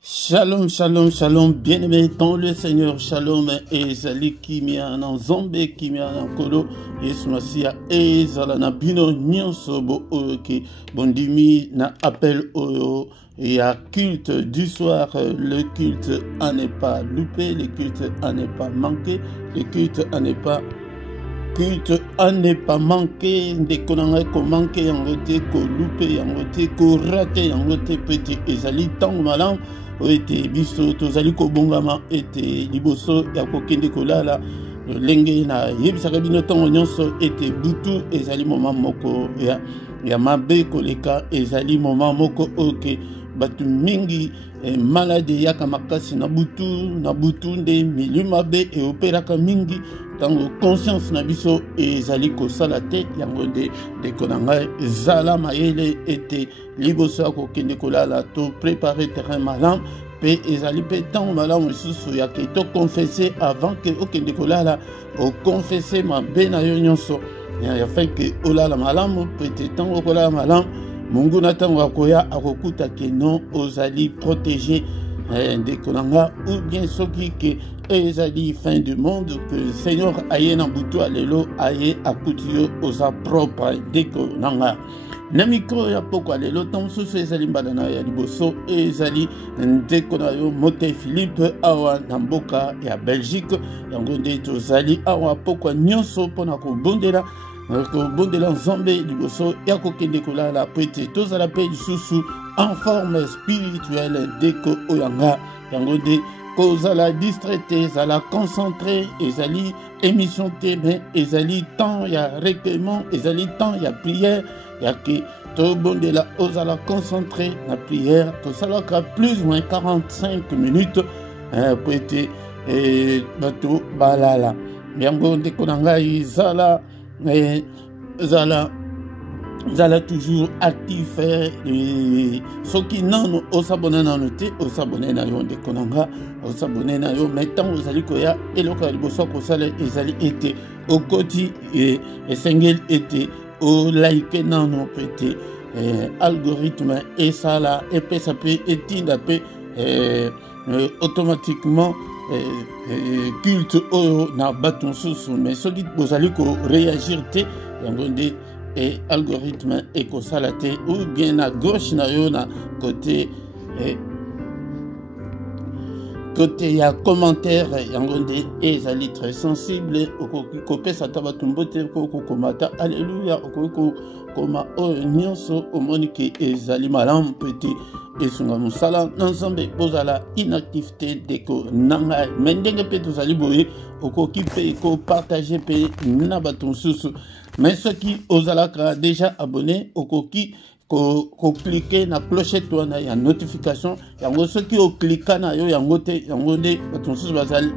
Shalom, shalom, shalom, bien-aimé dans le Seigneur, shalom, et zali kimia nan zombe kimia nan kolo, Yesu Masia, et zalana bino nyonso bo oyoke, bondimi na appel oyo, et à culte du soir, le culte en n'est pas loupé, le culte en n'est pas manqué, le culte en n'est pas manqué, des konanga ko manqué, yangote ko loupé, yangote ko raté, yangote petit, et zali tang malam, ete biso tozali kobongama ete liboso ya kokende kolala lenge na yebisaka bino ntongo nyonso ete butu ezali moma moko ya mabe koleka, ezali moma moko oke batu mingi malade yaka makasi na butu nde milieu mabe eoperaka mingi tango conscience na biso ezali kosala te, yango nde konanga zala mayele ete liboso ya kokende kolala to préparer terrain malam pe ezali pe tango malamu lisusu ya ke to confesser avant ke okende kolala o confesser mabe na yo nyonso afin ke olala malamu pete tango kolala malamu mungu na tango akoya akokuta ke non ozali protégé nde konanga, ou bien soki ke ezali fin du monde que Seigneur aye na butu alelo aye akuti yo oza propre nde konanga. Na mikro ya poko alelo tamsusu ezali mbadana ya liboso ezali ndeko na yo Mote Philippe awa na mboka ya Belgique, yango nde tozali awa poko nyonso mpona kobondela nzambe liboso ya kokende kolala po ete tozala mpe lisusu en forme spirituelle ndeko oyanga, yango nde kozala distraité, ezala concentré, ezali émission te, mais ezali temps ya recueillement, ezali temps ya prière, ya ke tobondela ozala concentré na prière, tosalaka plus ou moins 45 minutes po ete bato balala, yango ndeko na ngai zala toujours actif, soki nano osabone na note osabone na yo ndeko na nga osabone na yo, mais tant ozali koya eloko ya liboso kosala ezali ete okoti esengeli ete o like nano pete algorithme esala epesa pe etinda pe automatiquement culte oyo na bato mosusu, mais soki bozali ko réagir te yango nde algorithme ekosala te, ou bien na gauche na yo na côté ya commentaire yango nde ezali très sensible, okoki kopesa ta bato mbote kokomata alleluya, okoki koma oyo nyonso omoni ke ezali malamu pete esunga mosala na nzambe bozala inactivité ndeko na ngai, me ndenge mpe tozali boye okoki mpe kopartage mpe na bato mosusu, mais soki ozalaka déjà abonné okoki cliquer na clochette wana ya notification, yango soki oklika na yo yango te, yango nde bato mosusu bazali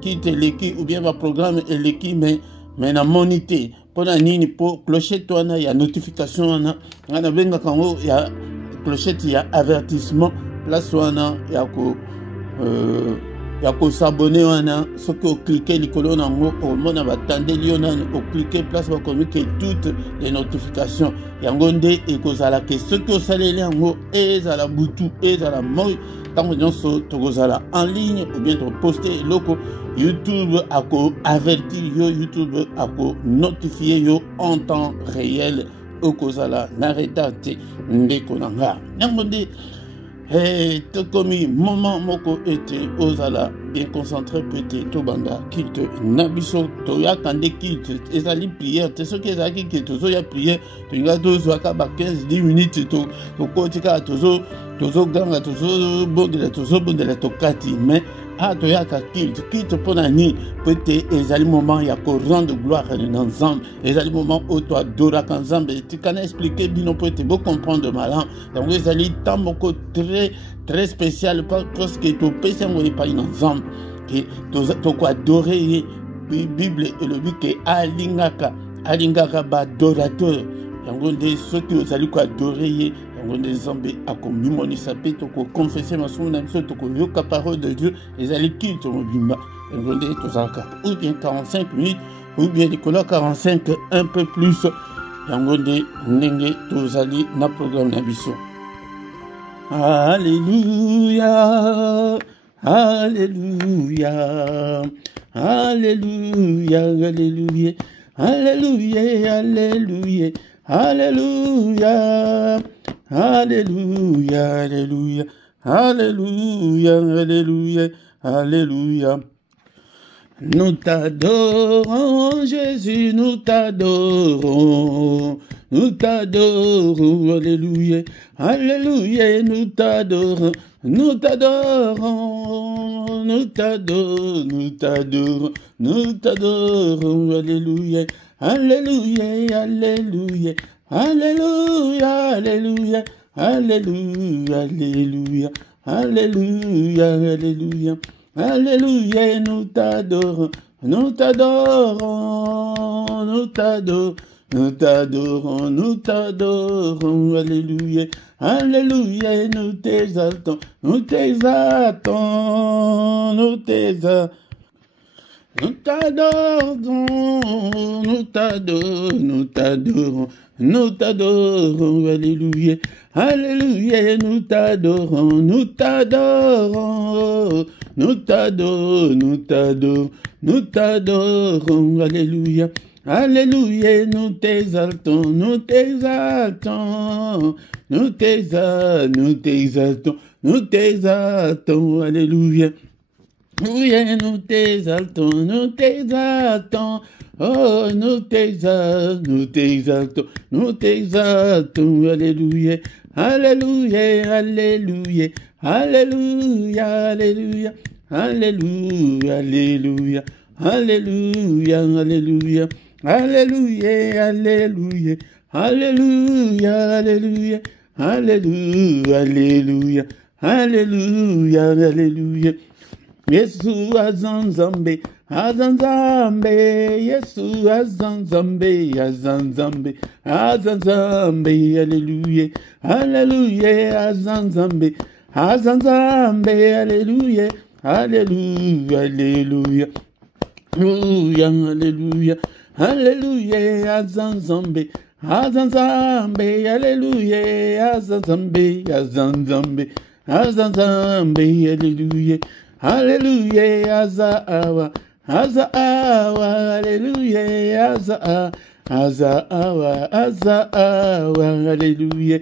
kite eleki ou bien baprogramme eleki mais na monite mpona nini po clochette wana ya notification wana nga nabengaka yango ya clochette ya avertissement, place wana ya kosabone wana soki oklike likolo nango omona batandeli yo nani oklike place bakomi ke toutes les notifications, yango nde ekozala ke soki osaleli yango ezala butu ezala moi ntango nyonso tokozala en ligne ou bien toposte eloko, YouTube ako avertir yo, YouTube ako notifier yo en temps réel okozala na retard te ndeko na nga, yango nde tokomi moment moko ete ozala bien concentré pete tobanda culte na biso toyaka nde culte ezali prière te, soki ezalaki ke tozoya prière tolinga tozwaka ba 15-10 minutes tokotika tozoganga tozobondela tokati, mais toyaka culte mpona nini pete ezali moment ya korendre gloire na nzambe, ezali moment oyo toadoraka nzambe, tikana expliquer bino po ete bocomprendre malamu, yango ezali temps moko très spécial parce que topesi yango epai na nzambe ke tokoadore ye. Bible elobi ke alingaka baadorateur, yango nde soki ozali koadore ye yango nde nzambe akomimonisa mpe tokoconfesse masumu na biso, tokoyoka parole de Dieu, ezali culte mobimba, yango nde tozalaka ou bien 45 minutes ou bien likolo 45 un peu plus, yango nde ndenge tozali na programme na biso. Alléluia, Alléluia, Alléluia, Alléluia, Alléluia, Alléluia, Alléluia, Alléluia, Alléluia, Alléluia, Alléluia, Alléluia. Nous t'adorons, Jésus, nous t'adorons, Alléluia, Alléluia, nous t'adorons, nous t'adorons, nous t'adorons, nous t'adorons, nous t'adorons, Alléluia, Alléluia, Alléluia, Alléluia, Alléluia, Alléluia, Alléluia, Alléluia, Alléluia. Alléluia, nous t'adorons, nous t'adorons, nous t'adorons, nous t'adorons, nous t'adorons, Alléluia, Alléluia, nous t'exaltons, nous t'exaltons, nous t'exaltons. Nous t'adorons, nous t'adorons, nous t'adorons, nous t'adorons, Alléluia, Alléluia, nous t'adorons, nous t'adorons, nous t'adorons, nous t'adorons, nous t'adorons, Alléluia, Alléluia, nous t'exaltons, nous t'exaltons, nous t'exaltons, nous t'exaltons, nous t'exaltons, Alléluia. Oui, nous t'exaltons, nous t'exaltons, oh, nous t'exaltons, nous t'exaltons, nous t'exaltons, Alléluia, Alléluia, Alléluia, Alléluia, Alléluia, Alléluia, Alléluia, Alléluia, Alléluia, Alléluia, Alléluia, Alléluia, Alléluia, Alléluia, Alléluia, Alléluia, Alléluia. Yesu azanzambe, azanzambe, Yesu azanzambe, azanzambe, azanzambe, Alléluia, Alléluia, azanzambe, azanzambe, Alléluia, Alléluia, Alléluia, Alléluia, Alléluia, azanzambe, azanzambe, Alléluia, azanzambe, azanzambe, azanzambe, Alléluia. Alléluia, Azaawa, Azaawa, Alléluia, Azaawa, Azaawa, Alléluia,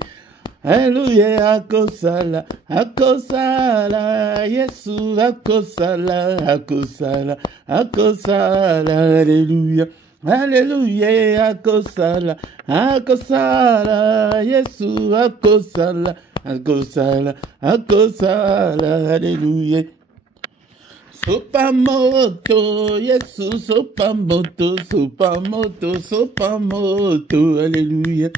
Alléluia, Akosala, Akosala, Yesu, Akosala, Akosala, Akosala, Alléluia, Alléluia, Akosala, Akosala, Yesu, Akosala, Akosala, Akosala, Alléluia. Sopamoto, Yesu, sopamoto, sopamoto, sopamoto, Alléluia.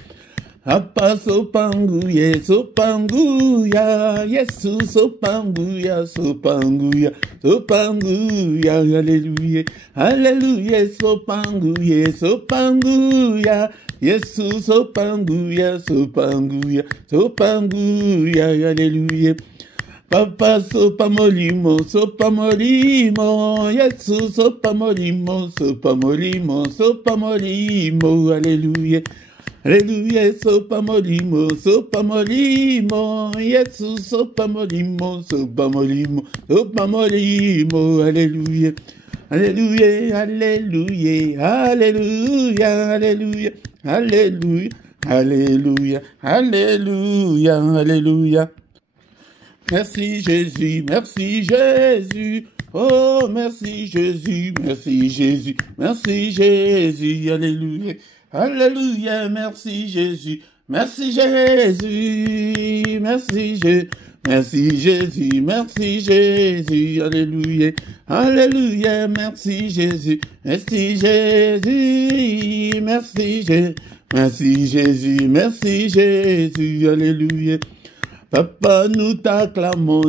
Apa sopanguye, sopanguya, Yesu, sopanguya, sopanguya, sopanguya, Alléluia. Alléluia, sopanguye, sopanguya, Yesu, sopanguya, sopanguya, sopanguya, Alléluia. Papa sopa molimo, Yesu sopa molimo, Alléluia, Alléluia, sopa molimo, Yesu sopa molimo, Alléluia, Alléluia, Alléluia, Alléluia, Alléluia, Alléluia, Alléluia, Alléluia, Alléluia. Merci Jésus, merci Jésus, oh merci Jésus, merci Jésus, merci Jésus, Alléluia, Alléluia, merci Jésus, merci Jésus, merci Jésus, merci Jésus, merci Jésus, Alléluia, Alléluia, merci Jésus, merci Jésus, merci Jésus, merci Jésus, merci Jésus, Alléluia. Papa, nous t'acclamons,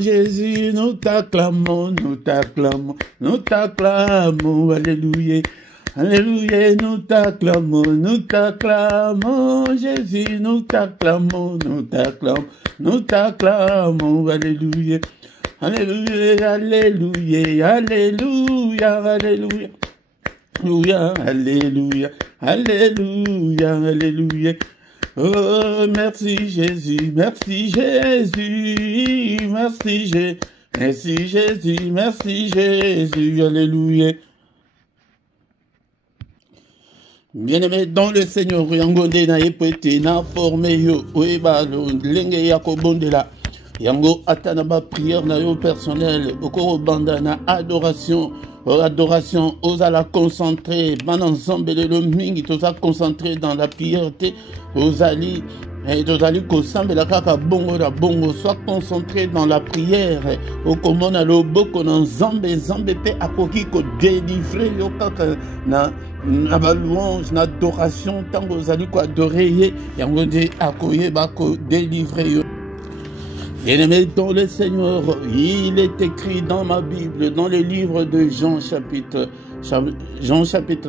Jésus, nous t'acclamons, Alléluia, Alléluia, nous t'acclamons, Jésus, nous t'acclamons, Alléluia, Alléluia, Alléluia, Alléluia, Alléluia, Alléluia, Alléluia, Alléluia, Oh, merci Jésus, merci Jésus, merci Jésus, merci Jésus, merci Jésus, alléluia. Bien-aimé dans le Seigneur, yango nde na epete na formé yo, oeba lo lenge ya kobondela. Yango atana ba prière na yo personnel, okoro banda na adoration. Adoration, osala concentrer, banan zambele le mingi, toza concentrer dans la prière, osali kosambela kaka bongo la bongo, soit concentré dans la prière, okomona lo boko na zambe pe akoki ko délivrer yo kaka na ba louange, na adoration, tango osali ko adorer, yango de akoye ba ko délivrer yo. Bien-aimé dans le Seigneur, il est écrit dans ma Bible, dans le livre de Jean chapitre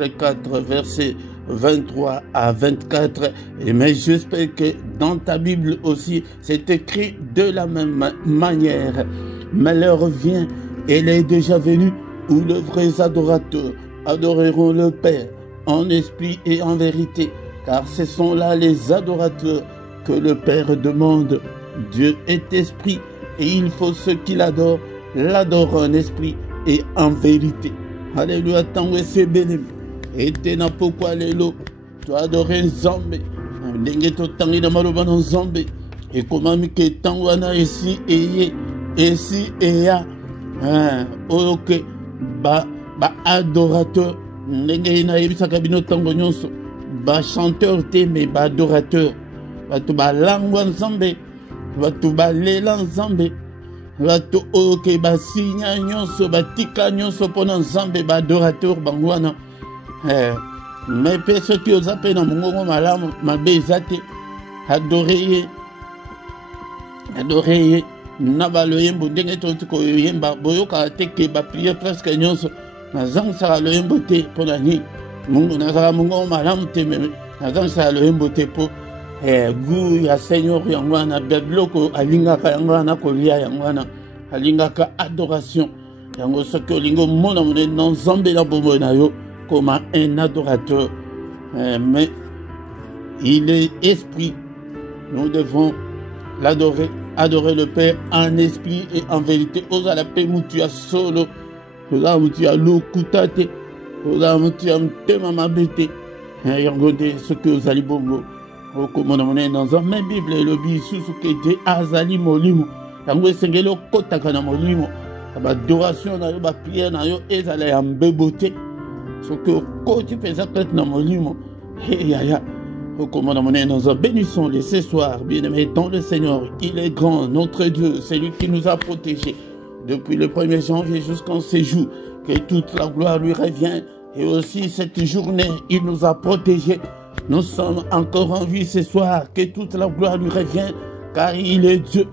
4, versets 23 à 24. Mais j'espère que dans ta Bible aussi, c'est écrit de la même manière. Mais l'heure vient, elle est déjà venue, où les vrais adorateurs adoreront le Père en esprit et en vérité, car ce sont là les adorateurs que le Père demande. Dieu est esprit et il faut ceux qui l'adorent en esprit et en vérité. Alléluia, tango c'est béni. Et tena pourquoi lelo, tu adores Nzambe. Ndenge to tangi na maloba na Nzambe. Et comment mi ke tango na esi et ya. Ok, ba adorateur. Ndenge na yebisa kabino tango nyonso. Ba chanteur te mais ba adorateur. Ba to ba langwa Nzambe. Batu balela Nzambe, batu oke basinya nyonso batika nyonso pona Nzambe badorateur bangwana. Mais pe soki ozape na mongongo malamu mabe ezate adorer na baloyembo ndenge toti ko yemba boyoka te ke ba prière presque nyonso na zang sala loyembo te pona ni mungu na sala mongongo malamu te mais na zang sala loyembo te po gu ya Seigneur yangwana bebloko alingaka yangwana kolia yangwana alingaka adoration yango soki olingo mona mone na Nzambe na bombo na yo comme un adorateur, mais il est esprit. Nous devons l'adorer, adorer le Père en esprit et en vérité. Osa la paix mutua solo, osa mutua lokutate, osa mutua mtema mabete. Yangonde ce que osali bongo. Okomona mone dans un même Bible le bisu ce que Dieu azali molimo. Yango sengelo kotaka na molimo. Ba adoration na yo ba prière na yo ezala ya mbebote. Ce que tu fais ça dans mon livre, bénissons-les ce soir, bien-aimés dans le Seigneur. Il est grand, notre Dieu, c'est lui qui nous a protégés depuis le 1er janvier jusqu'en ces jours. Que toute la gloire lui revient. Et aussi cette journée, il nous a protégés. Nous sommes encore en vie ce soir. Que toute la gloire lui revient, car il est Dieu.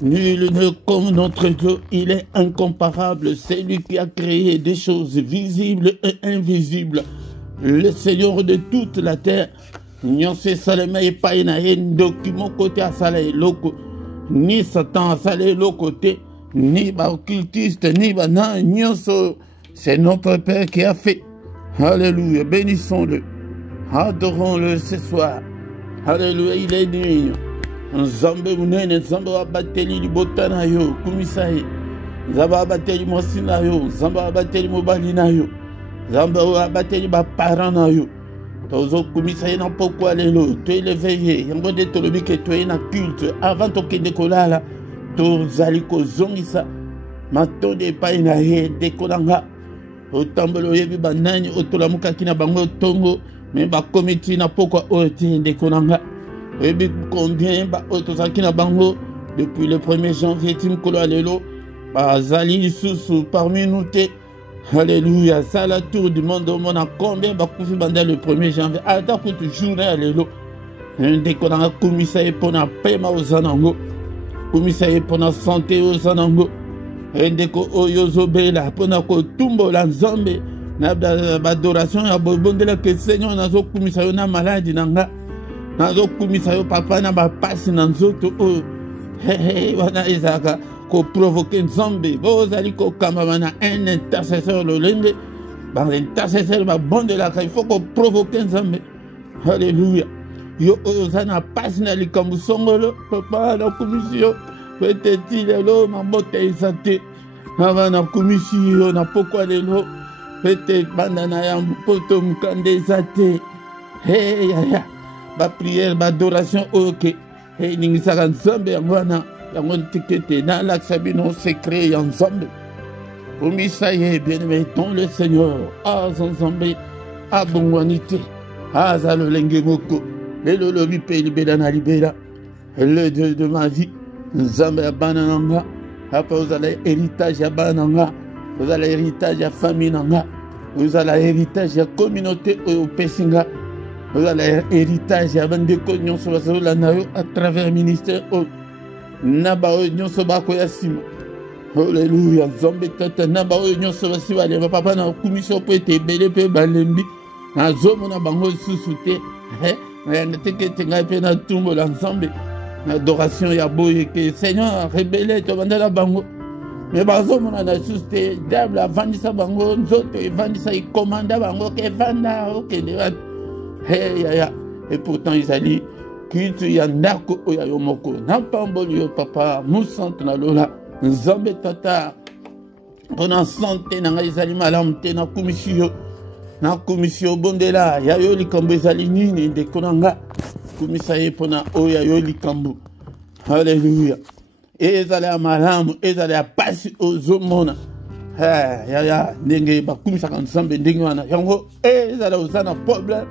Nul ne comme notre Dieu, il est incomparable. C'est lui qui a créé des choses visibles et invisibles. Le Seigneur de toute la terre. Nyonse salema et païna document côté à salé loko. Ni Satan à salé côté, ni ba occultiste, ni ba nan nyonso. C'est notre Père qui a fait. Alléluia, bénissons-le. Adorons-le ce soir. Alléluia, il est nuit. Nzambe munene, Nzambe wabateli libota na yo, kumisaye. Nzambe wabateli mwasi na yo, Nzambe wabateli mobali na yo. Nzambe wabateli baparent na yo. Tozo kumisaye na pokwa lelo, to élevé, yango de tolobi ke to na culte avant to kende kolala. To zali ko zongisa matonde epai na ye de kolanga. Otambolo yebi banani otolamuka kina bango tongo, me ba komiti na pokwa ote de kolanga. Et bien, combien bango depuis le 1er janvier, Tim Kolo Allélo, Zali Soussou parmi nous. Alléluia, ça la tour du monde au monde. Combien Bakoufi Banda le 1er janvier, à ta toute journée, Allélo. Dès qu'on a commissaire pour la paix aux Zanango, commissaire pour la santé aux Zanango, et dès qu'on Oyozobela, pour la Tumbo, la Zambé, l'adoration à Bobondela, que Seigneur n'a pas commissaire, na maladie, nanga. Nazo kumisa yo papa na ba pasi na nzoto o wana ezaka ko provoquer Nzambe bozali ko kamba na un intercesseur lolenge ba intercesseur ba bonde la il faut ko provoquer Nzambe. Alléluia, yo ozana passe na likambo songolo papa na komisio peut-être lelo mabota ezate na komisio na pokwa lelo peut-être banda na ya poto mukande ezate hey ya ba prière ba adoration ok hey ningisaka nzambe yango wana yango tikete na l'aksabino secret ya nzambe komisaye bien-aimé dans le Seigneur nzambe abongwanite azalo lenge moko lelo lobi pe libera na libera le Dieu de ma vie nzambe ya bana nanga apa ozala héritage ya bana nanga ozala héritage ya famille nanga ozala héritage ya communauté oyo pesinga ozala héritage ya bandeko nyonso bazolanda yo à travers ministère oyo na baoyo nyonso bakoya nsima Alléluia nzambe tata na baoyo nyonso basi balemba papa na komisio po ete ebele mpe balembi nazomona bango lisusu te nayanga tekete ngai mpe natumbola nzambe na adoration ya boye ke Seigneur rebele tobandela bango me bazomona na lisusu te diable avandisa bango nzoto evandisa ekomanda bango ke vanda okende wana yaya et pourtant ezali kitu ya ndako oyo ya yo moko na pamboli yo papa musante na lola nzambe tata mpona sante na ngai ezali malamu te na komisio na komisio bondela ya yo likambo ezali nini ndeko na nga komisa ye mpona oyo ya yo likambo halleluya ezali ya malamu ezali ya pasi ozomona yaya ndenge bakomisaka nzambe ndenge wana yango ezali oza na problème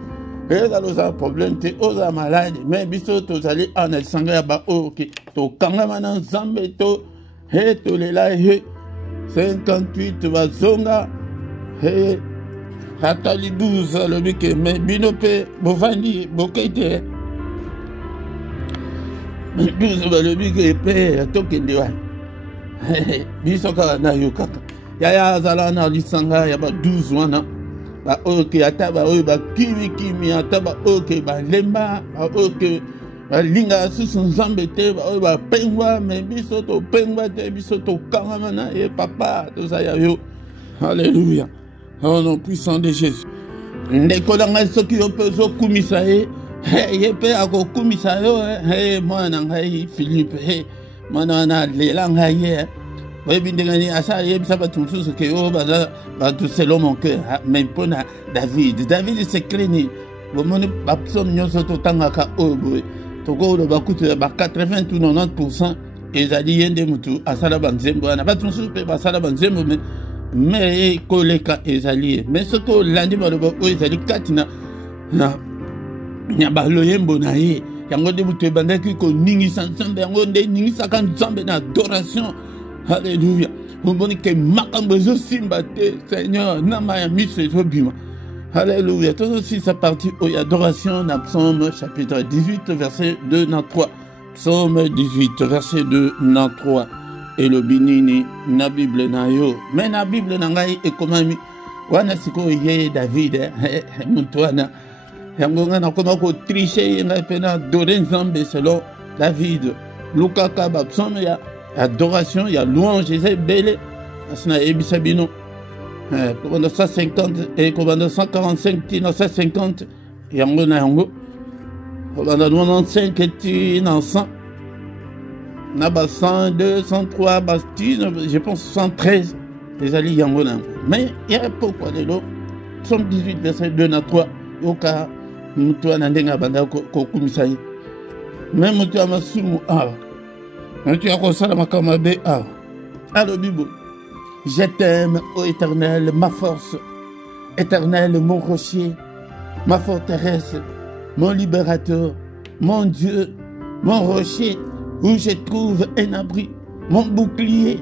ezali oza na problème te oza malade mais biso tozali ana lisanga ya baoyo ke tokangama na nzambe to tolela ye 58 bazonga atali 12 alobi ke me bino mpe bovandi bokei te 12 balobi ke mpe atokende wana biso kaka na yo kaka yaya azala na lisanga ya ba 12 wana baoyo ke ata baoyo bakimikimi ata baoyo ke balemba baoyo ke balinga susu nzambe te baoyo bapengwa me biso topengwa te biso tokangama na ye papa toza ya yo halleluya au nom puissant de Jésus ndeko na ngai soki yo mpe ozokumisa ye ye mpe akokumisa yo mwana na ngai Philippe mwana wana alela ngai ye oyebi ndenge nini asa yebisa bato mosusu ke oyo baza bato selon mon cœur mais mpona David secret nini bomoni bapsaume nyonso totangaka oyo boye tokoloba kutu ya ba 80 to 90% ezali ye nde motu asala banzembo wana bato mosusu mpe basala banzembo me koleka ezali ye me soki olandi maloba oyo ezali kati na baloyembo na ye yango nde motu ebandaki koningisa nzambe yango nde eningisaka nzambe na adoration halleluya omoni ke makambo ezosimba te Seigneur nama ya miso ezobima halleluya tozosisa partie oyo adoration na psaume chapitre 18 verset 2 na 3 psaume 18 verset 2 na 3 elobi nini na bible na yo me na bible na ngai ekomami wana sikoyo ye David moto wana yango ngai nakoma kotriche ye ngai mpe na adore nzambe selon David lukaka bapsaume ya adoration ya louange eza ebele asi nayebisa bino kobanda 150 e kobanda 145 tina 150 yango na yango kobanda 95 tina 100 na ba 102 103 ba je pense 113 ezali yango na yango mais ya pokwa lelo psaume 18 verset 2 na 3 yoka motu wana ndenge abanda kokumisa ye me motu ya masumu awa motu ya kosala makambo mabe awa alobi boye je t'aime, ô Éternel, ma force, Éternel, mon rocher, ma forteresse, mon libérateur, mon Dieu, mon rocher, où je trouve un abri, mon bouclier,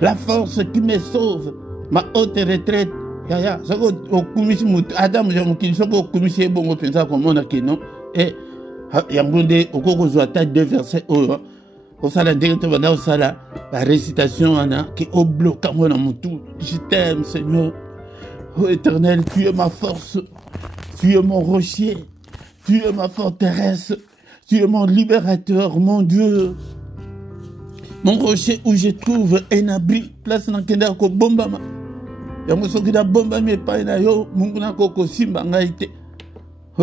la force qui me sauve, ma haute retraite. Yaya, soko okumisi mutu Adam jamukini soko okumisi bongo pensa komona kino et yambunde okokozwa ta 2 versets oyo osala ndenge to banda osala la récitation ana qui obloka mona mutu. Je t'aime Seigneur, ô Éternel, tu es ma force, tu es mon rocher, tu es ma forteresse, tu es mon libérateur, mon Dieu, mon rocher où je trouve un abri. Place na kenda ko bombama yango soki na bombami epai na yo mungu na koko simba ngai te.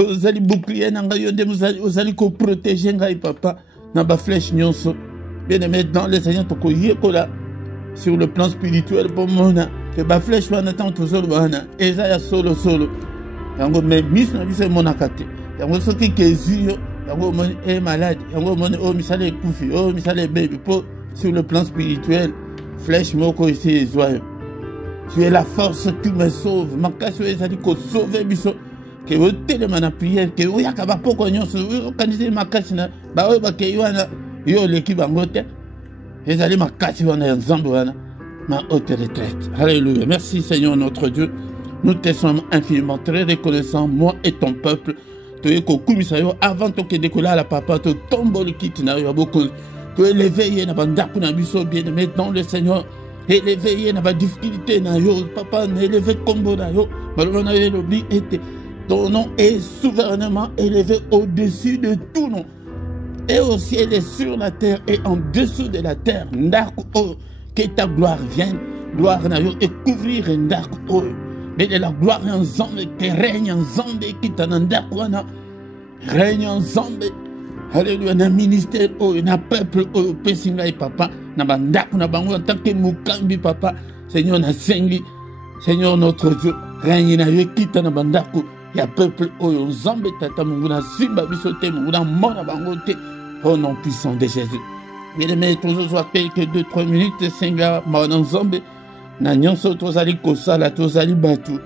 ozali bouclier na ngai yo nde ozali koprotege ngai papa na baflèche nyonso. Bien-aimé dans le Seigneur tokoyekola sur le plan spirituel pour mona que baflèche wana tant tozolo wana eza ya solo yango me miso na biso emonaka te yango soki kezi yo yango omoni est malade yango omoni o misala ekufi o misala ebebi po sur le plan spirituel flèche moko esi ezwa yo. Tu es la force qui me sauve. Makasi ezali ko sauver biso. Que vous téléma na prière que vous yaka ba poko nyonso organiser makasi na ba oyo ba ke wana yo l'équipe bangote. Ezali makasi wana nzambe wana ma haute retraite. Alléluia. Merci Seigneur notre Dieu. Nous te sommes infiniment très reconnaissants, moi et ton peuple. Tu es kokumisa yo avant to ke décoller la papa to tombo le kit na yo beaucoup. Tu es élevé na bandaku na biso bien-aimé dans le Seigneur. Élevé na ba difficulté na yo papa élevé combo na yo malona yo lobi était ton nom est souverainement élevé au-dessus de tout nom et au ciel et sur la terre et en dessous de la terre ndaku que ta gloire vienne gloire na yo et couvrir ndaku mais de la gloire en Zambé que règne en Zambé qui t'andaku wana règne en Zambé. Alléluia, na ministère, na peuple, pesinga et papa, na bandaku, na bango, en tant que mukambi, papa, Seigneur, na sengi, Seigneur notre Dieu, règne na yekita na bandaku, ya peuple, nzambe tata, munguna simba bisote, munguna mona bangote, au nom puissant de Jésus. Bien-aimé, toujours soit quelques 2-3 minutes, Seigneur, mona nzambe, na nyonso, tozali kosala, tozali batu,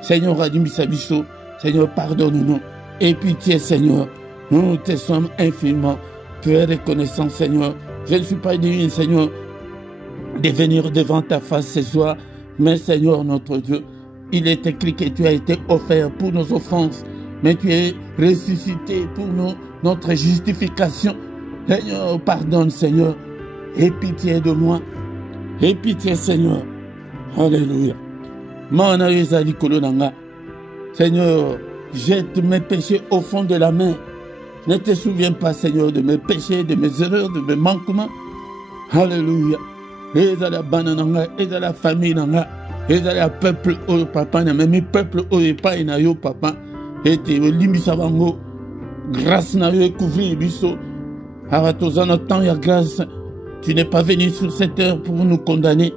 Seigneur, adimisa biso, Seigneur, pardonne-nous, et pitié, Seigneur. Nous te sommes infiniment très reconnaissants, Seigneur. Je ne suis pas digne, Seigneur, de venir devant ta face ce soir. Mais, Seigneur, notre Dieu, il est écrit que tu as été offert pour nos offenses. Mais tu es ressuscité pour notre justification. Seigneur, pardonne, Seigneur. Aie pitié de moi. Aie pitié, Seigneur. Alléluia. Seigneur, jette mes péchés au fond de la mer. Ne te souviens pas, Seigneur, de mes péchés, de mes erreurs, de mes manquements. Alléluia. Et à la banane, et à la famille, et à la peuple, oh papa, même peuple, oh et pas na yo papa. Et te limisa bango. Grâce na yo couvrir biso. Aratozana temps ya grâce. Tu n'es pas venu sur cette heure pour nous condamner,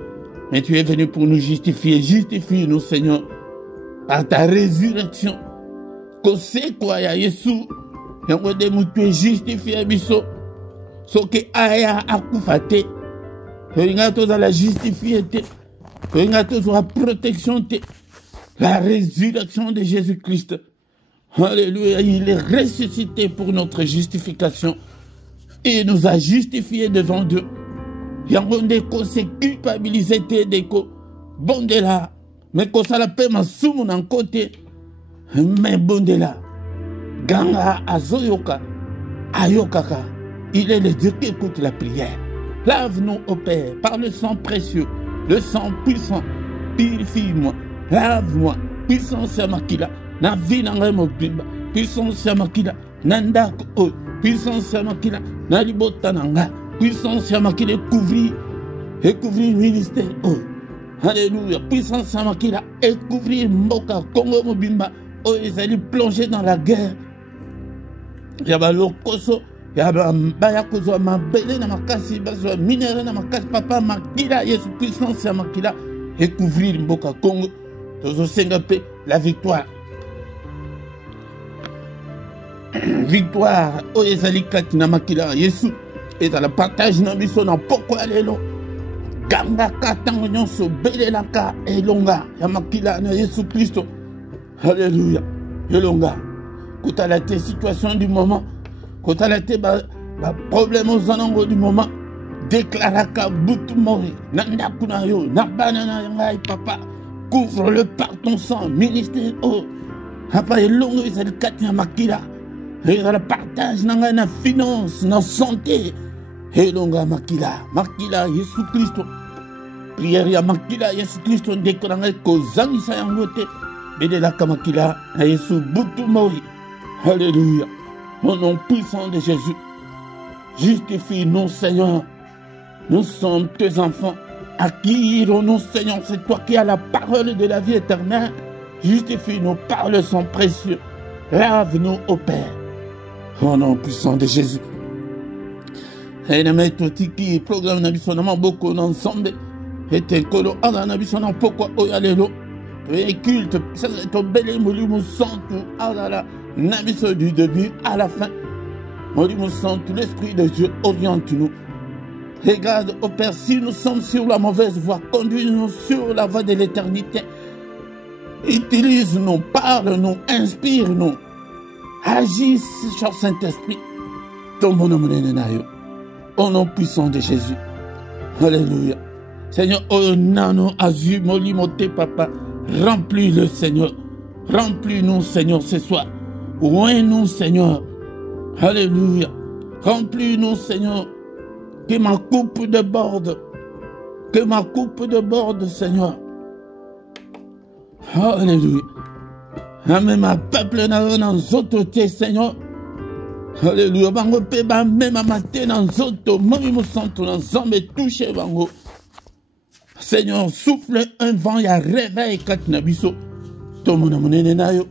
mais tu es venu pour nous justifier. Justifie-nous, Seigneur, par ta résurrection. Que c'est quoi ya Yesu? Yango de mutu justifié biso soki aya akufate tolinga toza la justifié te tolinga toza la protection te la résurrection de Jésus-Christ. Alléluia, il est ressuscité pour notre justification et il nous a justifiés devant Dieu. Yango de ko se culpabiliser te de ko bondela mais ko sala pe masumu na côté mais bondela Ganga azoyoka, ayokaka. Il est le Dieu qui écoute la prière. Lave-nous, ô Père, par le sang précieux, le sang puissant. Purifie-moi, lave-moi. Puissance Yamakila, na vie nanga mobimba. Puissance Yamakila, nandak o. Puissance Yamakila, na libota nanga. Puissance Yamakila, couvrir le ministère o. Alléluia. Puissance Yamakila, couvrir Moka, Congo mobimba. Oh, ils allaient plonger dans la guerre. Yaba lokoso, yaba baya kozwa mabele na makasi, bazwa minere na makasi, papa makila, Yesu puissance ya makila, et couvrir mboka Congo, tozo senga pe la victoire. Victoire, o ezali kati na makila, Yesu, et à la partage na biso na poko alelo. Ganga katango nyonso, bele laka, elonga, ya makila na Yesu Christo. Alléluia, elonga. Quand à la situation du moment, quand à la problème aux anangos du moment, déclaraka butu mori, nanda kunayo, nabanana ngai papa, couvre-le par ton sang, ministère oh, apa elongo isali katia makila, et la partage nanga na finance, na santé, elonga makila, makila Yesu Christo, prière ya makila Yesu Christo déclaranga kozangisa yangote, bede la kamakila, Yesu butu mori. Alléluia. Au nom puissant de Jésus, justifie-nous, Seigneur. Nous sommes tes enfants. Acquire-nous, Seigneur. C'est toi qui as la parole de la vie éternelle. Justifie-nous par le sang précieux. Lave-nous, ô Père. Au nom puissant de Jésus. Et nous mettons tiki, programme nabiso na maboko na ensemble. Et te kolo ala nabiso na pokwa oyalelo. Et culte, ça c'est ton bel molimu santo ala nabiso du début à la fin. Molimu santo, l'Esprit de Dieu oriente-nous. Regarde, ô Père, si nous sommes sur la mauvaise voie, conduis-nous sur la voie de l'éternité. Utilise-nous, parle-nous, inspire-nous. Agis, cher Saint-Esprit. Ton bon nom au nom puissant de Jésus. Alléluia. Seigneur, oh nano, azu, moli, moté, papa. Remplis-le, Seigneur. Remplis-nous, Seigneur, ce soir. Oins-nous, Seigneur. Alléluia. Remplis-nous, Seigneur. Que ma coupe déborde. Que ma coupe déborde, Seigneur. Alléluia. Amen, ma peuple n'a rien zototé, Seigneur. Alléluia. Bango pe ba même matin dans zoto, mami mo santo dans zambe touché bango. Seigneur, souffle un vent, ya réveil kat na biso. To mona monene na yo.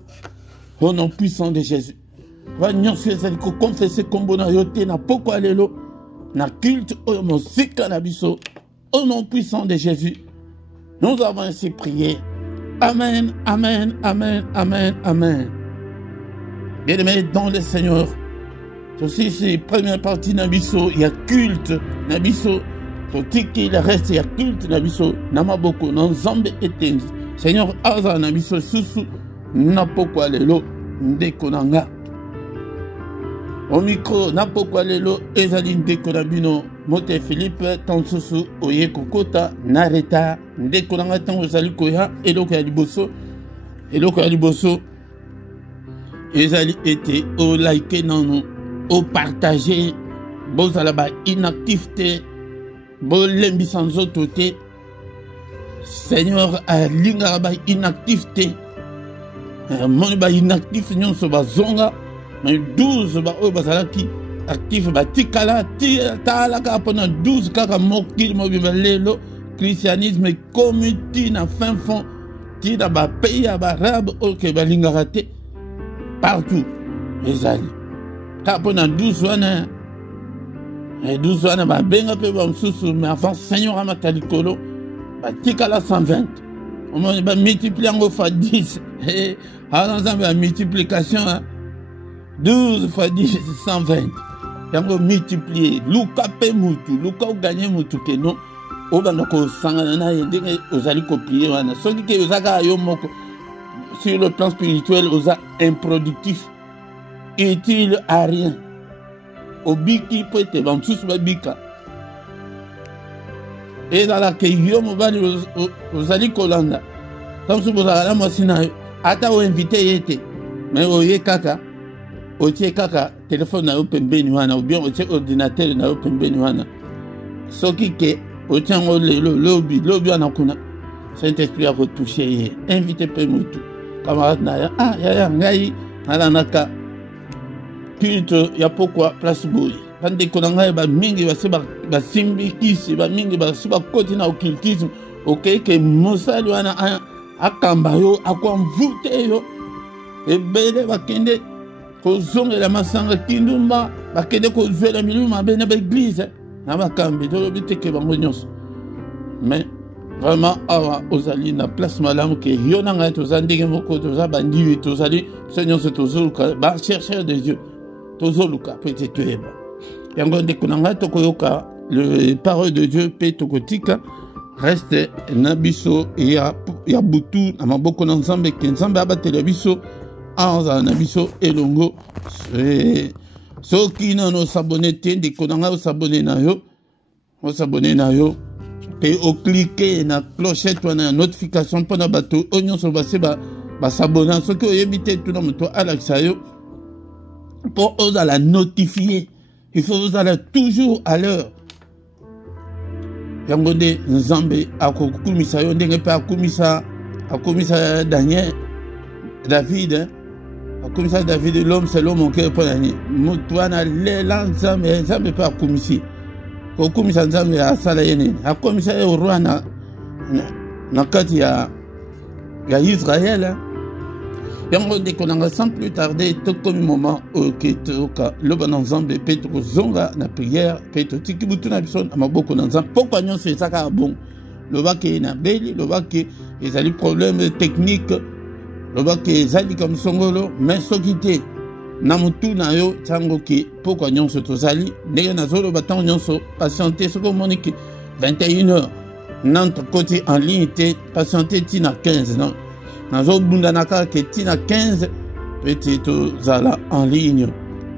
Au nom puissant de Jésus. Va nyonso ezali ko confesser kombo na yo te na poko alelo. Na culte oyo mosika na biso. Au nom puissant de Jésus. Nous avons ainsi prié. Amen, amen, amen, amen, amen. Bien-aimés dans le Seigneur, ceci c'est la première partie Nabiso, il y a culte Nabiso, il reste, il y a culte Nabiso, Namaboko, Nanzambe et Seigneur Aza Nabiso, Susu, Napoko Lelo, Ndekonanga. Au micro, Napoko Lelo, Ezaline Dekonabino, Mote Philippe, Tansusu, Oye Kokota, Nareta, Ndekonanga Tanzali Koya, Eloko Aliboso, Eloko Aliboso, Ezali était au like non, au partager, Bos alaba inactivité, Bol lembi sans autorité, Seigneur a lingaraba inactivité, mon ba inactif nyon so bazonga, mais 12 ba o bazalaki actif ba tikala tala ka pendant 12 kaka mokil mo bibalelo christianisme community na fin fond ti da ba pays arabe o ke ba lingarate partout ezali ka pendant 12 wana et 12 wana ba benga pe ba msusu mais avant Seigneur amatalikolo ba tikala 120 on va multiplier en fois 10 et alors ça va multiplication 12 fois 10 c'est 120 yango multiplier luka pe mutu luka gagner mutu ke non o bana ko sangana na yende ozali copier wana soki ke ozaka yo moko sur le plan spirituel oza improductif utile à rien obiki peut-être ban tous babika et dans la que yo mobali ozali kolanda comme si vous avez la machine ata o invité yete mais oye kaka otie kaka téléphone na yo pembeni wana ou bien otie ordinateur na yo pembeni wana soki ke otie ngo lobi wana kuna Saint-Esprit a retouché invité pe mutu camarade na ya ya ngai ala naka culte ya pourquoi place boy bande ko ngai ba mingi ba simbi kisi ba mingi ba suba koti na occultisme okay ke mosali wana akamba yo akwamvute yo ebele bakende kozongela masanga kindumba bakende kozwela miluma bene ba église na bakambi to biteke bango nyonso mais vraiment awa ozali na place malamu ke yo na ngai tozandenge moko tozabandi tozali Seigneur se tozoluka ba chercheur de Dieu tozoluka peut-être eba yango ndeko na ngai tokoyoka le parole de Dieu pe tokotika reste na biso ya butu na maboko na Nzambe ke Nzambe abatela biso anza na biso elongo soki nano s'abonner te ndeko na ngai osabone na yo pe o cliquer na clochette wana notification mpona bato onyo so base ba s'abonner soki oyebi te tuna moto alakisa yo pour ozala notifier il faut ozala toujours à l'heure yango nde Nzambe akokumisa yo ndenge pe akumisa David akumisa David l'homme c'est l'homme qui pona ni moto wana lela Nzambe pe akumisi kokumisa Nzambe asala yene akumisa yo rwana na kati ya Israël yango ndeko nanga sans plus tarder tokomi moment oke toyoka loba na nzambe mpe tokozonga na prière mpe totiki butu na biso na maboko na nzambe pokwa nyonso ezaka bongo lobaki na beli lobaki ezali problème technique lobaki ezali comme songolo mais soki te na mutu na yo tango ke pokwa nyonso tozali ndenge nazoloba ntango nyonso patiente soki omoni ke 21h notre côté en ligne te patiente tina 15 non nazobunda na kaka ke tina 15 pete tozala en ligne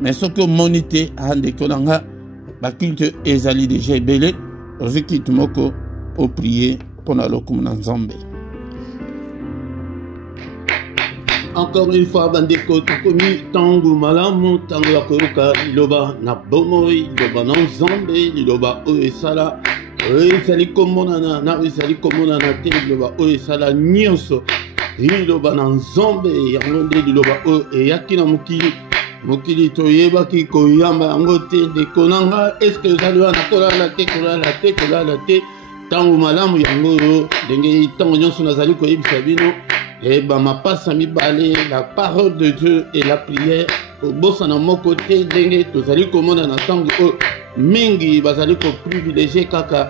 mais soki omoni te andeko na nga baculte ezali déjà ebele ozwi kitu moko oprier mpona lokumu na nzambe. Encore une fois bandeko tokomi tango malamu tango ya koyoka liloba na bomoi liloba na nzambe liloba oyo esala oyo ezali komonana na oyo ezali komonana te liloba oyo esala nyonso liloba na nzambe yango nde liloba oyo eyaki na mokili toyebaki koyamba yango te ndeko na nga eske ezali wana kolala te tango malamu yango oyo ndenge tango nyonso nazali koyebisa bino mapasa mibale la parole de Dieu et la prière obosana moko te ndenge tozali komona na ntango oyo mingi bazali koprivilégie kaka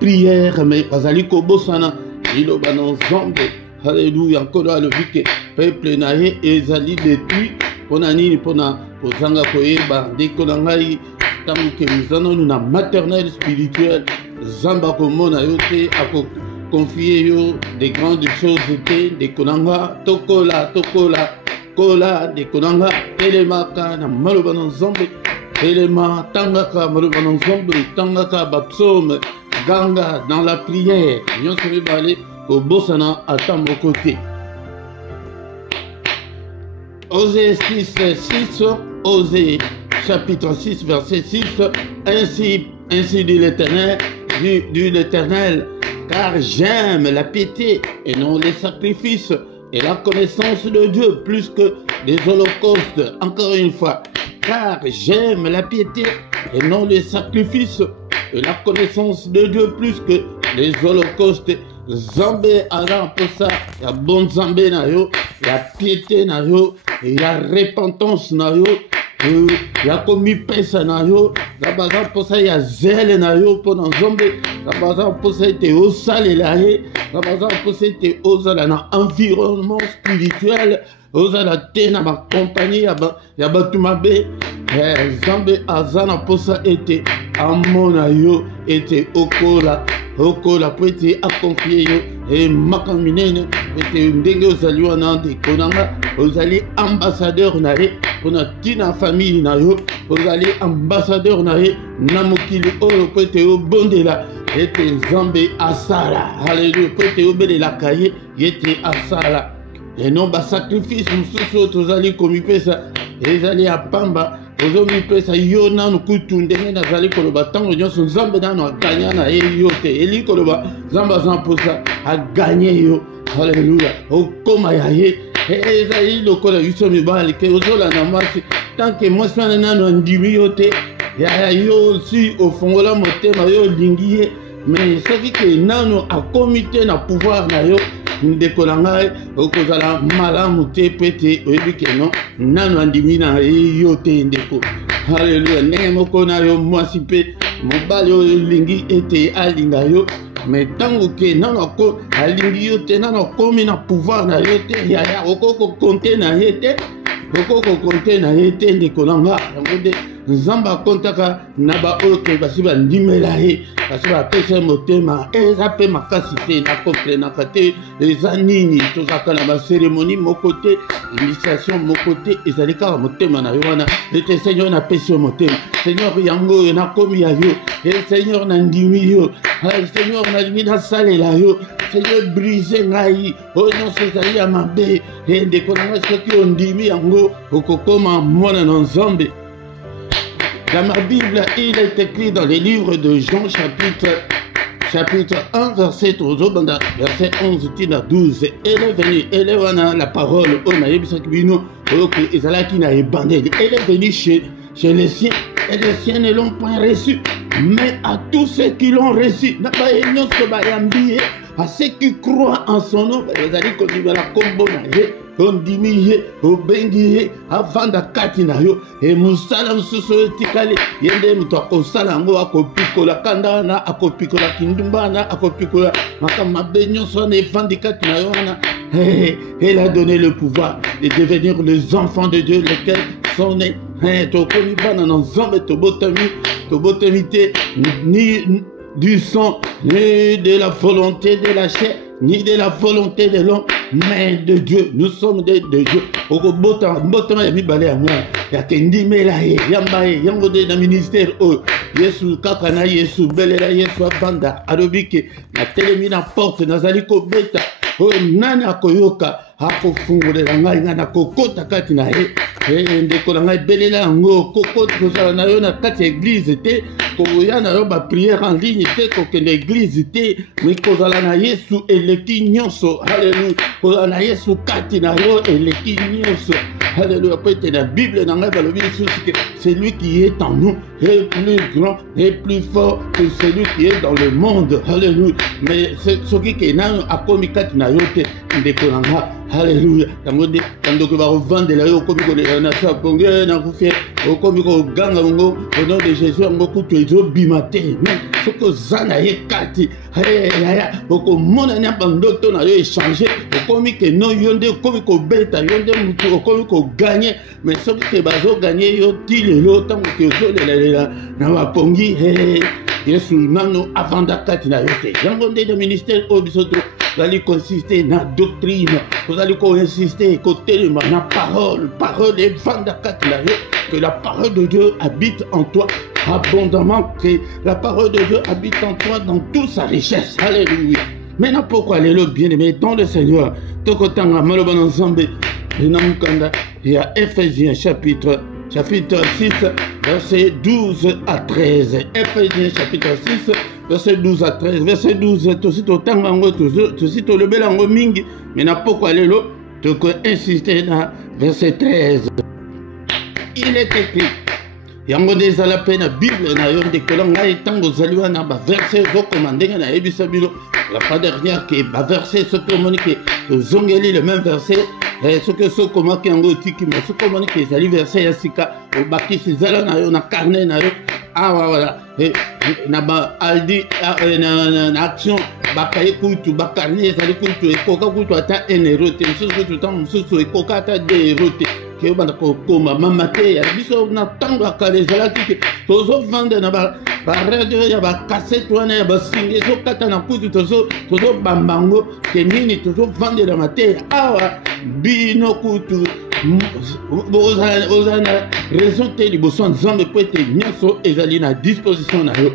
prière mais bazali kobosana liloba na nzambe halleluya nkolo alobi ke peuple na ye ezali détruit mpona nini mpona kozanga koyeba ndeko na ngai ntango ke mizanonu na maternel spirituel nzambe akomona yo te confier yo des grandes choses te ndeko na nga tokola ndeko na nga telemaka na maloba na nzambe telema tangaka maloba na nzambe tangaka bapsaume ganga dans la prière nyonso mibale kobosana ata moko te. Osée 6, Osée chapitre 6 verset 6, ainsi dit l'Éternel, car j'aime la piété et non les sacrifices et la connaissance de Dieu plus que des holocaustes. Encore une fois, car j'aime la piété et non les sacrifices et la connaissance de Dieu plus que les holocaustes. Zambé aza pour ça, il y a bon Zambé na yo, il y a piété na yo, il y a repentance na yo. Ya komi pesa na yo la baza posa ya zele na yo pona nzambe la baza posa ete osalela ye la baza posa ete ozala na environnement spirituel ozala te na bakompagnie ya bato mabe nzambe aza na posa ete amona yo ete okola po ete akonfie yo makambo minene ete ndenge ozali wana ndeko na nga ozali ambassadeur na ye mpona ntina famille na yo ozali ambassadeur na ye na mokili oyo po ete obondela ete nzambe asala halleluya po ete obelelaka ye ete asala enon basacrifice mosusu oyo tozali komipesa ezali ya pamba ozomipesa yo nanu kutu ndenge nazali koloba ntango nyonso nzambe nanu aganya na ye yo te eli koloba nzambe aza mposa aganye yo halleluya okoma ya ye ezali lokola biso mibali ke ozolanda mwasi tanke mwasi wana nanu andimi yo te yo si ofongola motema yo olingi ye mais soki ke nanu akomi te na pouvoir na yo ndeko na ngai okozala malamu te po ete oyebi ke non nanu andimi na ye yo te ndeko halleluya ndenge moko na yo mwasi mpe mobali oyo olingi ete alinga yo mais ntango ke nanu alingi yo te nanu akomi na pouvoir na yo te yaya okokokonte na ye te ndeko na nga yango nde nzambe akontaka na baoyo ke basi bandimela ye basi bapesa motema eza mpe makasi te nakomprenaka te eza nini tozalaka na baseremonie moko te initiation moko te ezali kaka motema na yo wana ete seigneur napesi yo motema seigneur yango oyo nakomi ya yo seigneur nandimi yo seigneur nalingi nasalela yo seigneur brise ngai oyo nyonso ezali ya mabe ndeko na ngai soki ondimi yango okokoma mwana na nzambe. Dans ma Bible, il est écrit dans les livres de Jean chapitre 1, verset 11, tina 12. Elle est venue, elle est venue, la parole, elle est venue chez les siens, et les siens ne l'ont point reçu. Mais à tous ceux qui l'ont reçu, à ceux qui croient en son nom, ondimi ye obengi ye avanda kati na yo e musala mosusu oyo etikali ye nde moto akosala yango akopikola kanda wana akopikola kindumba wana akopikola makambo mabe nyonso wana evandi kati na yo wana. Elle a donné le pouvoir de devenir les enfants de Dieu lesquels sont nés. Tokomi bana na nzambe tobotami te ni du sang ni de la volonté de la chair ni de la volonté de l'homme, mais de Dieu. Nous sommes de Dieu. Oko bota ya mibale ya mwa ya kendimela ye yamba ye yango de na ministère o Yesu kaka na Yesu belela Yesu abanda alobike na telemi na porte nazali ko beta o nani akoyoka akofungulela ngai ngana kokota kati na ye ndeko na ngai belela yango kokota kozala na yo na kati ya église te koya na yo ba prière en ligne te kokende église te mais kozala na Yesu eleki nyonso. Alléluia. Kozala na Yesu kati na yo eleki nyonso. Alléluia. Peut-être la Bible dans la Bible, c'est lui qui est en nous est plus grand et plus fort que celui qui est dans le monde. Alléluia. Mais ce qui est dans a commis kati na yo te ndeko na nga. Alléluia. Quand on va revendre la yo komi ko na sa pongé na ku fait au komi ko ganga ngo au nom de Jésus ngo ku to bimate. Ce que zana ye kati. Au mona na bandoto na yo échanger au komi que non yonde komi ko beta yonde mutu au komi ko gagner mais ce que bazo gagner yo tilelo tango ke zo lela na wapongi Yesu nano avant dakati na yo te. Yango de ministère au bisoto vous allez consister dans la doctrine, vous allez insister côté de la parole est que la parole de Dieu habite en toi abondamment, que la parole de Dieu habite en toi dans toute sa richesse. Alléluia. Maintenant pourquoi aller le bien-aimé dans le Seigneur, Tokotanga Maloban ensemble, il y a Ephésiens chapitre 6, verset 12 à 13. Ephésiens chapitre 6, verset 12 à 13. Verset 12, tout sito le belango mingi, mais n'a pas quoi l'élo, tu peux insister dans verset 13. Il est écrit, yango des à la peine, Bible, na yon de kolanga et tango zalua na ba verset recommandé na ebisabilo. La pas dernière qui est verset ce que monique, zongeli le même verset. Ce que ce comment qui en tiki mais ce comment qui est verset yasika au baki zala na yo na carnet na yo voilà et na ba aldi na action ba kaye kutu ba carnet zali kutu e koka kutu ata enerote ce que tout temps ce e koka ata de erote ke banda ko koma mama te ya biso na tango akale zala tiki tozo vendre na ba radio ya ba cassette wana ya ba singe so kata na kutu tozo bambango ke nini tozo vendre la mate awa bino kutu ozana raison te liboso nzambe po ete nyonso ezali na disposition na yo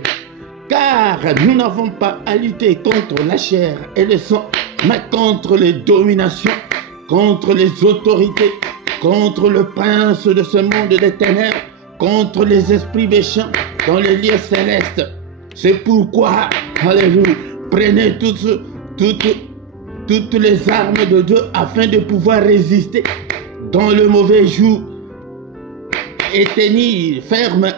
car nous n'avons pas à lutter contre la chair et le sang mais contre les dominations, contre les autorités, contre le prince de ce monde des ténèbres, contre les esprits méchants dans les lieux célestes. C'est pourquoi, alléluia, prenez toutes les armes de Dieu afin de pouvoir résister dans le mauvais jour et tenir ferme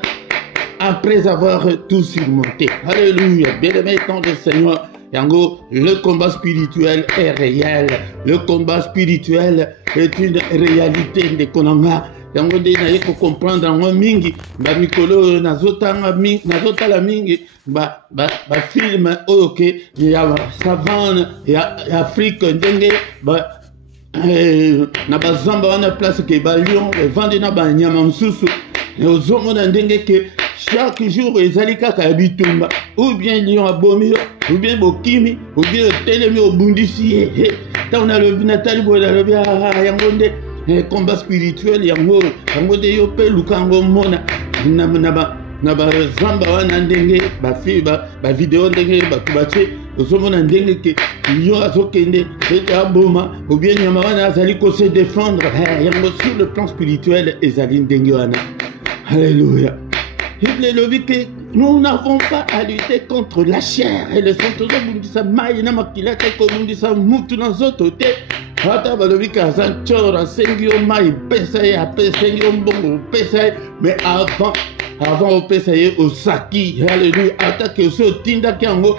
après avoir tout surmonté. Alléluia. Bien-aimé dans le Seigneur, Yango, le combat spirituel est réel. Le combat spirituel est une réalité de Konanga. Yango de na yeko comprendre en mingi ba mikolo nazotala mingi ba film OK ya savane ya Afrique ndenge ba na bazamba wana place ke ba lion vendre na ba nyama msusu ozomo na ndenge ke chaque jour ezali kaka ya bitumba ou bien lion abomi ou bien bokimi ou bien telemi obundisi ta on a le Nathalie bola le bien yango nde combat spirituel yango de yo pe lukango mona na ba zamba wana ndenge ba fi ba video ndenge ba kubache ozomona ndenge ke yo azokende eta boma ou bien nyama wana azali ko se défendre yango sur le plan spirituel ezali ndenge wana. Alléluia. Il le dit que nous n'avons pas à lutter contre la chair et le sang. Tout le monde dit ça, maïna makila comme on dit ça, moutou dans autres côtés. Hata balobi kazan chora sengio mai pesa ya pesa sengio mbongo pesa mais avant au pesa ye au saki. Alléluia. Hata que ce tinda kiango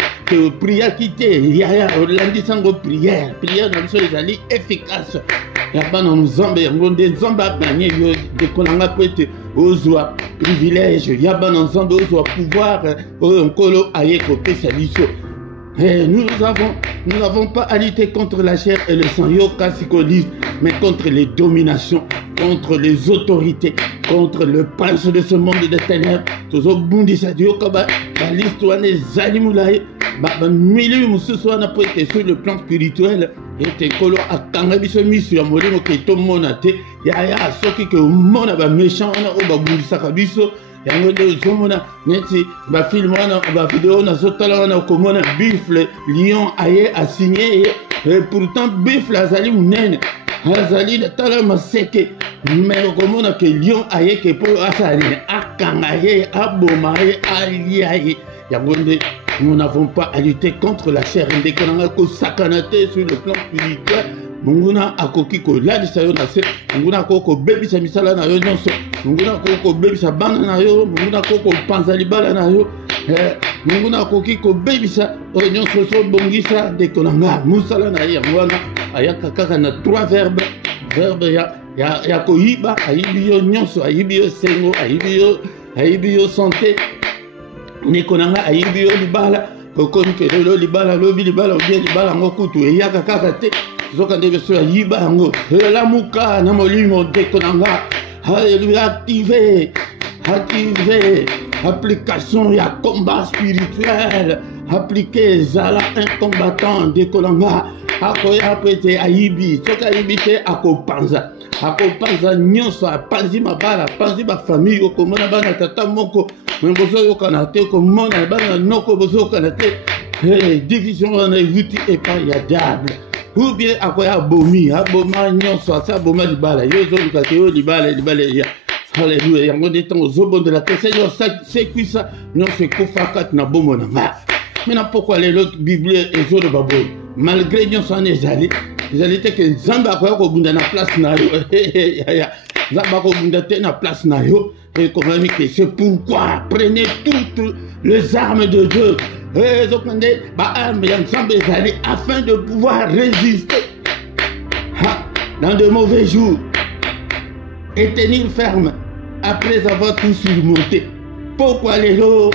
prière qui te yaya olandi sango prière na biso ezali efficace ya bana nzambe yango nde nzambe abanye yo dekolanga po ete ozwa privilège ya bana nzambe ozwa pouvoir oyo nkolo aye kopesa biso. Nous n'avons pas à lutter contre la chair et le sang, mais contre les dominations, contre les autorités, contre le prince de ce monde des ténèbres. Toujours bundi sa dio kaba, l'histoire des animaux, milieu mususu na peut être sur le plan spirituel. Et te kolo akanga biso misu ya molimo ke to mona te ya soki ke mona ba méchant na o ba bundi sa biso. Yango de zomona neti ba film wana ba vidéo na zotala wana komona Bifle lion aye a signé et pourtant Bifle azali munene azali de tala maseke mais komona que lion aye ke po asali akanga ye aboma ye aliaye. Yango de nous n'avons pas à lutter contre la chair ndekananga ko sakanate sur le plan spirituel. Munguna akoki ko ladisa yo na se munguna koko bebisa misala na yo nyonso munguna koko bebisa bana na yo munguna koko panza libala na yo munguna koki ko bebisa o nyonso so bongisa de konanga musala na ya mwana ayaka kaka na 3 verbes ya koyiba ayibi yo nyonso ayibi yo sengo ayibi yo santé ne konanga ayibi yo libala kokoni ke lo libala lobi libala obi libala ngokutu eyaka kaka te zoka ndebe so yiba yango la muka na molimo dekonanga. Alléluia, activer application ya combat spirituel appliquer zala un combattant dekonanga akoya pete ayibi soka ayibi te akopanza nyonso apanzi mabala apanzi ba famille okomona bana tata moko mbozo yokana te komona bana noko bozo kana te division wana evuti epa ya diable ou bien akoya aboma nyonso asa boma libala yozo lukate yo libala ya. Alléluia, yango de temps zobo de la tête Seigneur c'est kuisa nyonso ekofakat na bomo na nga. Maintenant pourquoi les autres Bible et zo de babo malgré nyonso en ezali te que nzambe akoya kobunda na place na yo nzambe akobunda te na place na yo et comment que c'est pourquoi prenez toutes les armes de Dieu afin de pouvoir résister dans de mauvais jours et tenir ferme après avoir tout surmonté. Pourquoi les lots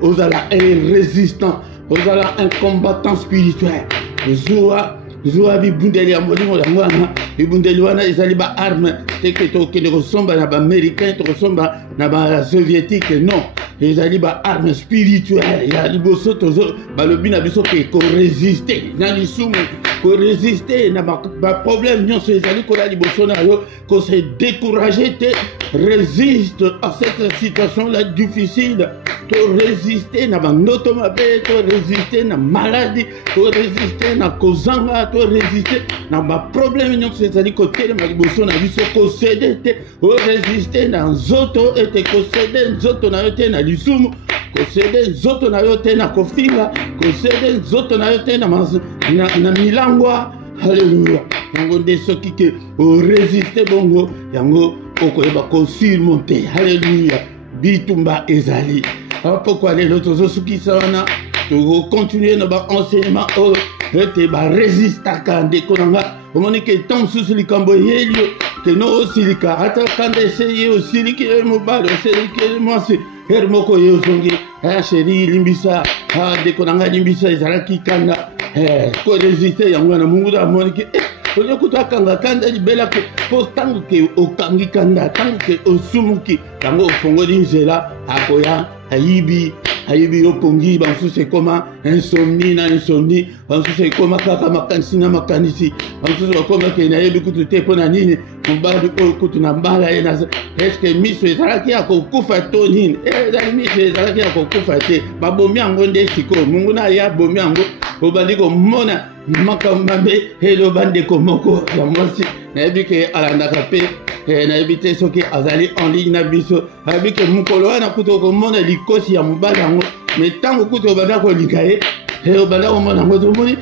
vous allez résistant, vous allez un combattant spirituel. Zoa bibundeli amolimo la mwana bibundeli wana ezali ba arme teke to ke ressemble na ba américain to ressemble na ba soviétique non ezali ba arme spirituelle ya liboso tozo ba lobi na biso ke ko résister na lisumu ko résister na ba problème nyonso ezali ko la liboso na yo ko se décourager te résiste à cette situation là difficile to résister na ba ndoto mabe to résister na maladie to résister na kozanga to résister na ba problème nyonso ezali ko telema liboso na biso ko céder te o résister na nzoto ete ko céder nzoto na yo te na lisumu ko céder nzoto na yo te na kofinga ko céder nzoto na yo te na milangwa. Alléluia, yango nde soki ke o résister bongo yango okoyeba ko surmonter. Alléluia, bitumba ezali. Pourquoi les autres osukisa wana to continuer na ba enseignement o ete ba résister kande konanga omoni ke tant sous likambo yelio ke no silika ata kande seye osiliki mobile osiliki mwasi hermoko yozongi chéri limbisa de konanga limbisa ezalaki kanga ko résister yango na mungu da moni ke oyo kutakanga kanda libela ke po tangu ke okangi kanda tangu ke osumuki yango ofongoli nzela akoya ayibi opongi bansu c'est comment insomnie bansu c'est comment kaka makanisi na makanisi bansu c'est comment ke na yebi kutu te pona nini mbadu ko kutu na mbala ena est-ce que miso ezalaki akokufa to nini ezali miso ezalaki akokufa te babomi yango nde siko mungu na ya bomi yango obandi komona makambabe helo bandeko moko ya mwasi nayebi ke alandaka pe nayebi te soki azali en ligne na biso nayebi ke mokolo wana kutu okomona likosi ya mobali yango me ntango kutu obanda kolika ye obanda komona yango tomoni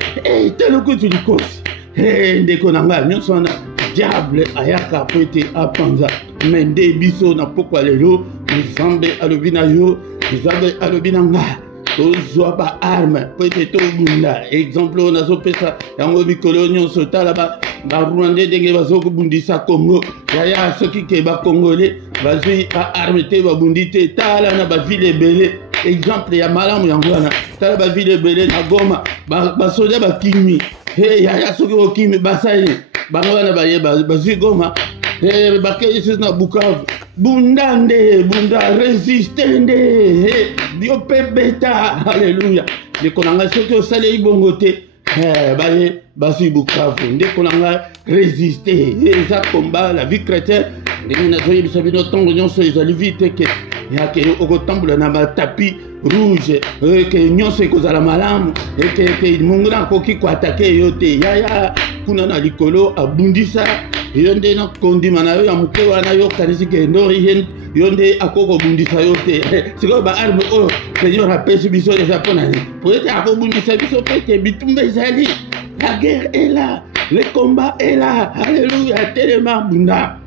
telo kutu likosi ndeko na ngai nyonso wana diable ayaka po ete apanza me nde biso na pokwa lelo nzambe alobi na yo nzambe alobi na ngai tozwa ba arme po ete tobunda. Exemple oyo nazopesa yango mikolo nyonso tala barwandais ndenge bazokobundisa Congo. Yaya soki ke bakongolais bazwi ba arme te babundi te tala na bavile ebele. Exemple ya malamu yango wana tala bavile ebele na Goma basoda bakimi. Yaya soki okimi basali bango wana bazwi Goma. Bakei sus na Bukavu bundande bunda resistende biope beta alléluia ndeko nanga soki osali bongo te baye basi Bukavu ndeko nanga résister eza combat la vie chrétienne ndenge nazoyebisa bino ntongo nyonso ezali vite ke yake okotambola na batapi rouge ke nyonso ekozala malamu ke mungu akoki koatake yo te yaya kuna na likolo abundisa yo nde na kondima na yo ya moke wana yo kanisi ke ndori yo nde akokobundisa yo te sikoyo baarme oyo seigneur apesi biso eza mpo na nini po ete akobundisa biso mpe ete bitumba ezali la guerre est là le combat est là alléluia telema bunda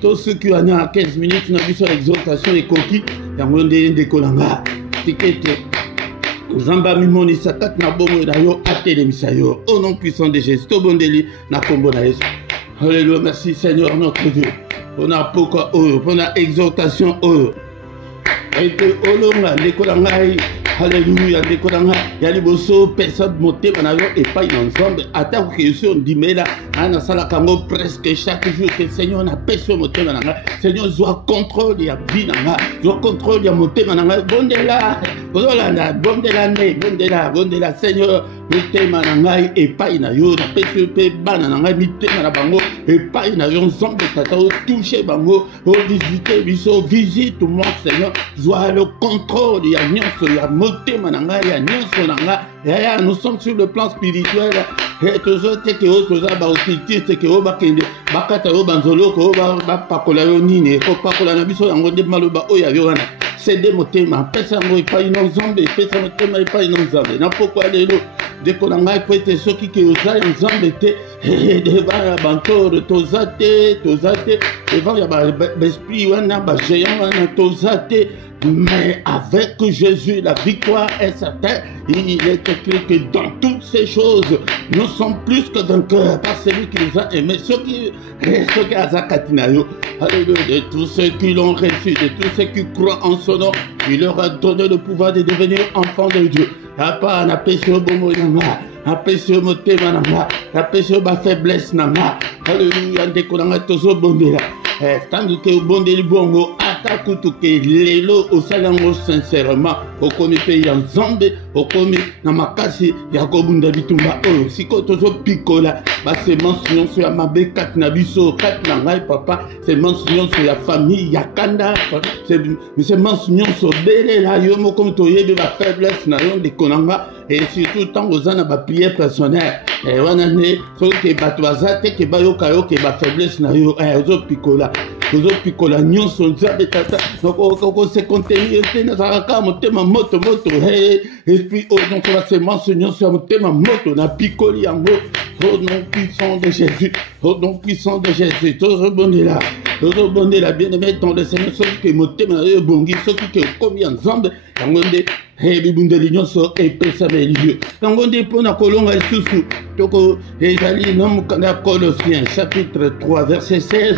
to soki wana 15 minutes na biso exhortation ekoki yango nde ndeko na nga tikete Zamba mimonisa kati na bomo na yo atelemisa yo au nom puissant de Jésus tobondeli na kombo na Yesu. Alléluia, merci Seigneur notre Dieu. On a pourquoi on a exhortation et que olonga ndeko na ngai alléluia ndeko na ngai ya liboso personne motema na yo epai na nzambe ata kokeyosi ondimela ana sala kango presque chaque jour que Seigneur na pesi motema na ngai Seigneur zwa contrôle ya vie na ngai zwa contrôle ya motema na ngai bondela ozolanda bondela Seigneur motema na ngai epai na yo na pesi mpe bana na ngai mitema na bango epai na yo nzambe tata otouche bango ovisite biso visite moi Seigneur zwa le contrôle ya nyonso ya motema na ngai ya nyonso na ngai yaya nous sommes sur le plan spirituel et toujours te ke otoza ba occultiste ke obakende bakata yo banzoloko bapakola yo nini kopakola na biso yango nde maloba oyo yo wana cede motema pesa yango epai na nzambe pesa motema epai na nzambe na pokwa lelo ndeko na ngai po ete soki ke oza ya nzambe te devant ya bantoro toza te devant ya baesprit wana bagéant wana toza te. Mais avec Jésus, la victoire est certaine. Il est écrit que dans toutes ces choses, nous sommes plus que vainqueurs par celui qui nous a aimés. Ceux qui de tous ceux qui l'ont reçu, de tous ceux qui croient en son nom, il leur a donné le pouvoir de devenir enfants de Dieu. Apa na pesio bomo nanga, na pesio motema nanga, na pesio ba faiblesse nanga. Alléluia, ndeko nanga tozo bondela. Tandu ke bondeli bongo ata kutu ke lelo osalango sincèrement okomi pe ya nzambe okomi na makasi ya kobunda bitumba oyo siko tozo pikola ba semence nyonso ya mabe kati na biso kati na ngai papa semence nyonso ya famille ya kanda semence nyonso belela yo moko toyebi ba faiblesse na yo ndeko nanga et surtout tango za na ba prière personnelle wana ne soki bato baza te ke bayoka yo ke ba faiblesse na yo ozo pikola nyonso nzambe tata oko se contenir te nazalaka motema moto esprit oyo nyonso basemence nyonso ya motema moto na pikoli yango au nom puissant de Jésus au nom puissant de Jésus tozobondela bien-aimé dans le Seigneur soki ke motema na yo ebongi soki ke okomi ya nzambe yango nde bibundeli nyonso epesameli yo yango nde mpo na kolonga lisusu toko ezali na mokanda ya Colossiens chapitre 3 verset 16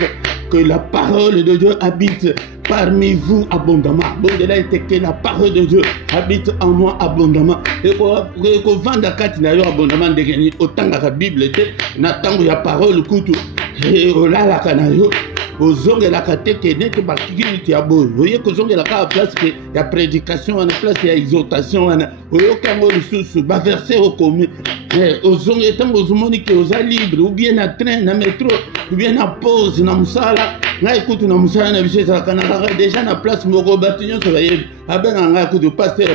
que la parole de Dieu habite parmi vous abondamment. Bondela était que la parole de Dieu habite en moi abondamment. Et qu'on vende kati na yo abondamment de gagner autant que la Bible était n'attend ya parole kutu et olala kana yo ozongela kateke nete bakiki ya boy voyez que zongela ka place que ya prédication en place ya exhortation wana oyokango lisusu ba verset au commun ozonge tango zumoni ke oza libre ou bien na train na métro ou bien na pause na musala na ekutu na musala na biso ezalaka na déjà na place moko bato nyonso bayebi abenga ngai kutu pasteur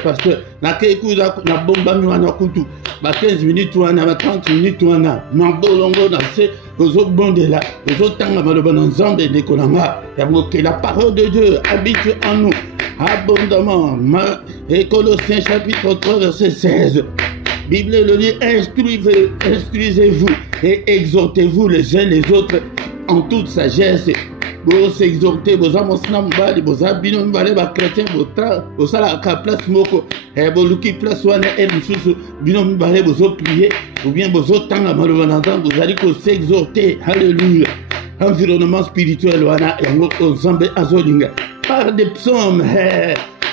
na ke ekuza na bombami wana kutu ba 15 minutes wana ba 30 minutes wana mabolongo na se ozobondela ozotanga maloba na nzambe ndeko na nga yango que la parole de Dieu habite en nous abondamment. Et Colossiens chapitre 3 verset 16 Bible le dit, instruisez-vous et exhortez-vous les uns les autres en toute sagesse vous s'exhorter, vous amosna mbali, vous abino mbali ba chrétien, vous sala ka place moko, vous luki place wana mususu, bino mbali vous prier, ou bien vous tanga malovananza, vous allez s'exhorter, alléluia. Environnement spirituel wana, yango ozambe azolinga. Par des psaumes,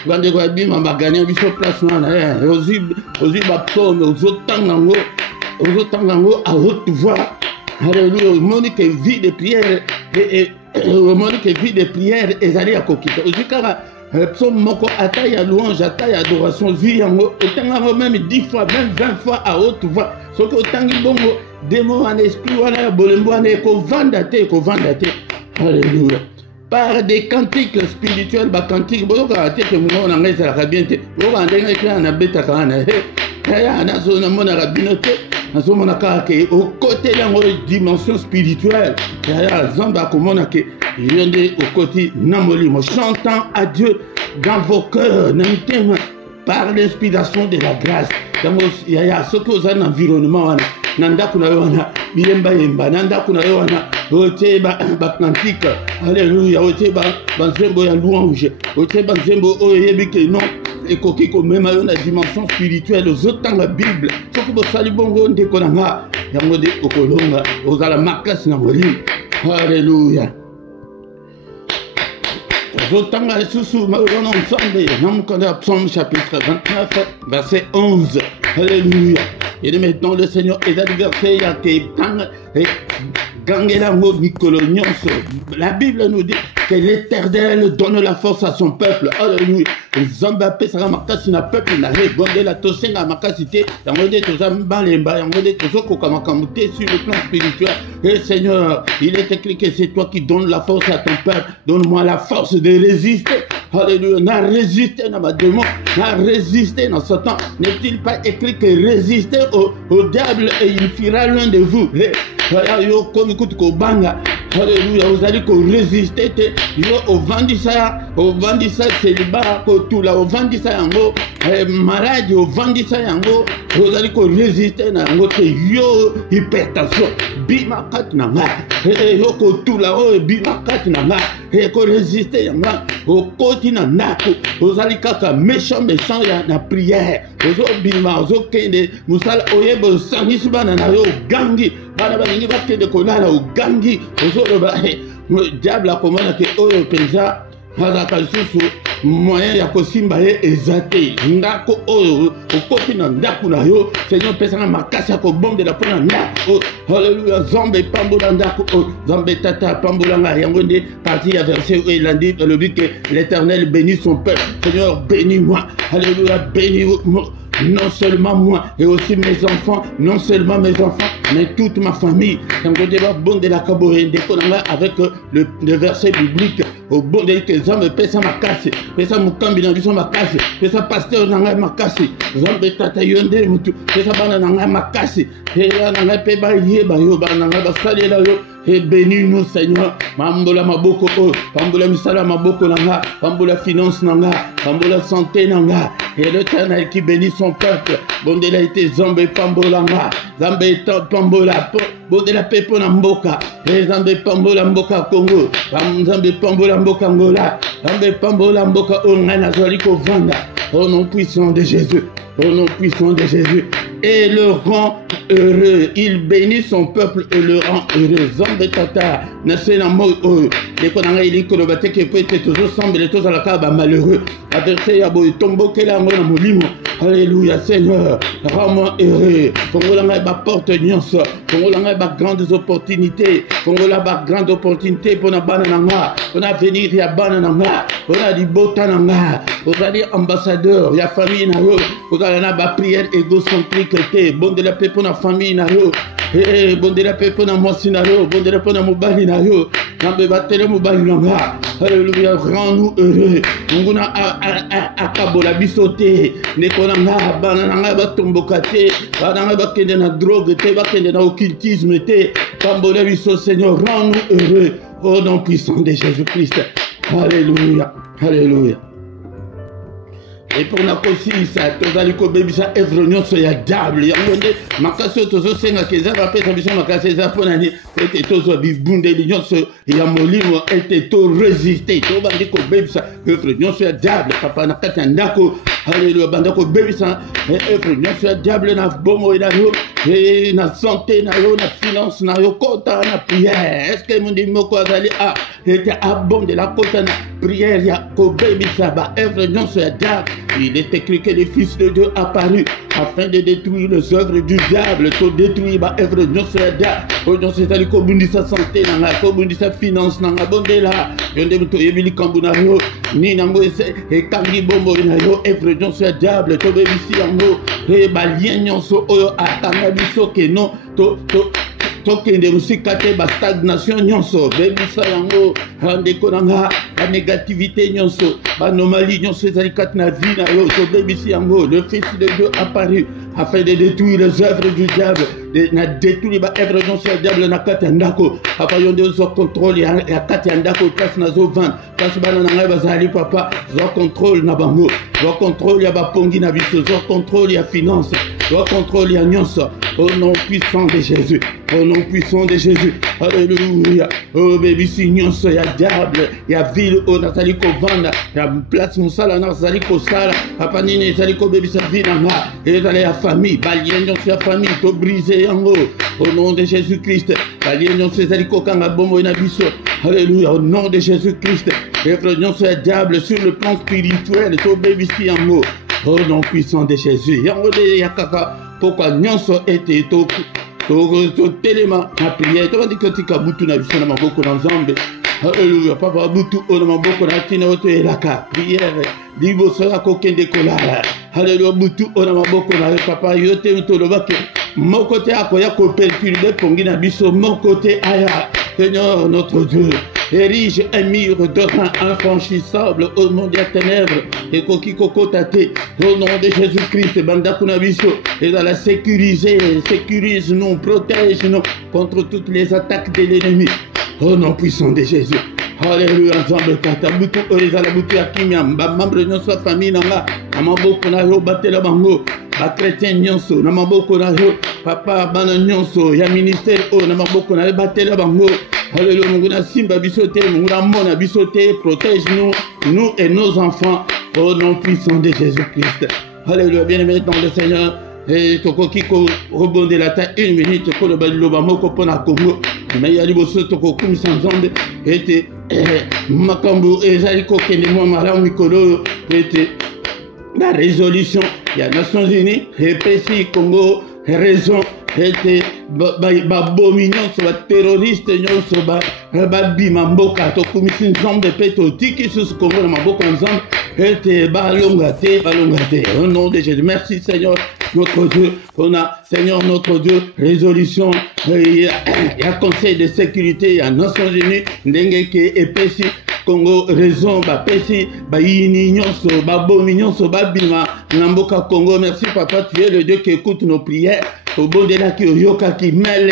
quand vous avez bien gagné, vous avez place wana, ozi ba psaume, ozotanga à haute voix. Alléluia, au monde qui vit de prière, au monde qui vit de prière, et allez à Kokita. Aussi, car psaume moko ataille à louange, ataille à adoration, vie yango, et même 10 fois, même 20 fois à haute voix. Ce que tangi bongo, démon en esprit, wana bolembo wana ko vandate. Alléluia. Par des cantiques spirituels, ba cantiques, boka ate que mo na ngeza la kabiente, boka ndenga ikana na beta kana. Kaya na zona mona rabinote. Au côté de la dimension spirituelle, il y a Zamba Komonake, il y a au côté Namolimo, chantant à Dieu dans vos cœurs, par l'inspiration de la grâce. Il y a ce que vous avez un environnement, Nanda Kunawana, Bilemba Yemba, Nanda Kunawana, Ote Baknantique, Alléluia, Ote Banzembo ya louange, Ote Banzembo Oyebike, non. Et qu'on même à la dimension spirituelle, aux autres la Bible, ce que vous savez, bon, on déconne, il y a un mode au colonga, aux alamarcas, alléluia. Aux autres la sous ensemble, nous connaissons Psaume chapitre 29, verset 11, alléluia. Et maintenant le Seigneur est adversaire, il y a qui la Bible nous dit que l'Éternel donne la force à son peuple. Alléluia. Zambapé sera makasi na peuple na rebonde la tosenga makasité. Yangode tozamba lemba, yangode tozoko kamakamute sur le plan spirituel. Et Seigneur, il est écrit que c'est toi qui donnes la force à ton peuple. Donne-moi la force de résister. Alléluia. N'a résisté dans ma démon, n'a résisté dans ce temps. N'est-il pas écrit que résister au diable et il fuira loin de vous? Alléluia, vous allez résister au vendissa, célibat, tout là, au vendissa yango, malade, au vendissa yango, vous allez résister à yo hypertension, bimakat nanga, yoko tout là, bimakat nanga, et résister yanga, au côté nako, vous allez kaka méchant na prière, vous bima, vous kende, musala oyebo sangisba na yo gangi, bana balingi bakende kolala au gangi, le diable a commandé que Oyo Penza, Hazakasusu, moyen ya kosimba ye ezate, ndako Oyo, au côté ndako na yo, Seigneur Pesana makasa ko bombe la pona ndako, alléluia, Zambe pambola ndako, Zambe tata pambola nga yangonde, partie à verset où il a dit, le but que l'Éternel bénit son peuple, Seigneur bénis-moi, alléluia, bénis-moi. Non seulement moi et aussi mes enfants, non seulement mes enfants, mais toute ma famille. Avec le verset biblique, au bon de que hommes pesa ma casse, pesa mukambi na biso ma casse, pesa pasteur na ma casse, hommes tata yonde mutu, pesa bana na ma casse, et na peba yeba yo bana na basali la yo. Et bénis-nous, Seigneur. Mambola maboko, pambola misala maboko nanga, pambola finance nanga, pambola santé nanga. Et l'Éternel qui bénit son peuple. Bondela été zambe pambola nga, zambe pambola, bondela pepo na mboka. Et zambe pambola mboka Congo, zambe pambola mboka Angola, zambe pambola mboka Ongana Zoliko Vanda. Au nom puissant de Jésus. Au nom puissant de Jésus. Et le rend heureux. Il bénit son peuple et le rend heureux. Zambe tata. Nasena mo de konanga ili kolobate que peut être toujours semble tous à la caba malheureux. Adressé à boy tombo kela ngona molimo. Alléluia Seigneur. Rends-moi heureux. Kongolanga ba porte nyonso. Kongolanga ba grandes opportunités. Kongola ba grande opportunité pour na banana. On a venir ya banana. On a di botananga. On a di ambassadeur. Ya famille na yo. On a ba prière égocentrique. Bon de la paix pour la famille na yo. Bon de la paix pour la moisi na yo. Bon de la paix pour la mobali na yo. Nambe batele mobali na. Alléluia, rends-nous heureux. Nguna akabola bisote. Nekonanga bananga batombokate. Bananga bakende na drogue te, bakende na occultisme te. Kambola biso Seigneur, rends-nous heureux. Au nom puissant de Jésus-Christ. Alléluia. Alléluia. Et pour la ça, tozali ko bebisa œuvre nyonso ya diable. Yangonde makaso tozo senga keza rapeta biso makase za ponani ete tozo bibunde nyonso ya molimo ete to résister. To bandi ko bebisa œuvre nyonso ya diable. Papa na kati ndako. Alléluia, banda ko bebisa œuvre nyonso ya diable na bomo ina yo et na santé na yo na finance na yo kota na prière. Est-ce que mon moko azali a été abondé la kota na prière ya ko bebisa ba œuvre nyonso ya diable. Il est écrit que le Fils de Dieu apparu afin de détruire les œuvres du diable, pour détruire les œuvres de notre diable. Aujourd'hui, c'est à dire qu'on sa santé, qu'on sa finance, qu'on bonde là. On dit que Yemili Kambunario, ni nango et Kangi Bombo, œuvre de notre diable, to bébisi yango, et balien nyonso oyo atanabiso que non, tokende musikate ba stagnation nyonso bebisa yango andeko nanga la négativité nyonso ba anomalie nyonso ezali kati na vie na yo to bebisi yango. Le Fils de Dieu apparu afin de détruire les œuvres du diable, de détruire ba œuvres nyonso ya diable na kati ya ndako. Papa yonde zo contrôle ya kati ya ndako place na zo vendre place bana na ngai bazali papa zo contrôle na bango, zo contrôle ya ba pongi na biso, zo contrôle ya finance, zo contrôle ya nyonso au nom puissant de Jésus. Au nom puissant de Jésus. Alléluia. Oh, baby, si nyonso ya diable, ya ville, oh, nazali ko vanda, ya place musala, nazali ko sala, papa nini, nazali ko baby sa vie nanga, et nazali ya famille, balien nyonso ya famille, to briser yango, au nom de Jésus-Christ, balien nyonso nazali ko kanga bombo na biso. Alléluia, au nom de Jésus-Christ, œuvre nyonso ya diable sur le plan spirituel, to baby si yango, au nom puissant de Jésus. Yango de yakaka, pourquoi nyonso ete to téléma na prière to ndiko tika butu na biso na maboko na Nzambe. Alléluia, papa butu ona maboko na tina oto elaka prière libo sala ko kende kolala. Alléluia, butu ona maboko na papa yote to lobake mon côté akoya ko perturber pongi na biso mon côté aya. Seigneur notre Dieu, érige un mur de rein infranchissable au nom des ténèbres et kokiko tate au nom de Jésus-Christ bandakunabiso et dans la sécuriser, sécurise-nous, protège-nous contre toutes les attaques de l'ennemi au nom puissant de Jésus. Alléluia, ensemble tata butu orizala butu ya kimia ba membre nyonso famille nanga na maboko na yo batela bango ba chrétien nyonso na maboko na yo papa bana nyonso ya ministère o na maboko na yo batela bango. Alléluia, munguna simba bisote munguna mona bisote, protège-nous, nous et nos enfants au nom puissant de Jésus-Christ. Alléluia, bien-aimé dans le Seigneur. Et toko kiko rebonde la taille 1 minute ko le baloba moko pona Congo mais ya liboso toko kumisa Nzambe ete makambo ezali ko kende mo malamu mikolo ete la résolution ya Nations Unies repesi Congo raison ete babomi nyonso baterroriste nyonso babima mboka tokumisi Nzambe mpe totiki susu Congo na maboko ya Nzambe ete balonga te. Au nom de Jésus, merci Seigneur notre Dieu, on a Seigneur notre Dieu résolution, il y a conseil de sécurité, il y a Nations Unies ndenge ke epesi Congo raison bapesi bayini nyonso babomi nyonso babima na mboka Congo. Merci papa, tu es le Dieu qui écoute nos prières. Au bon de la qui met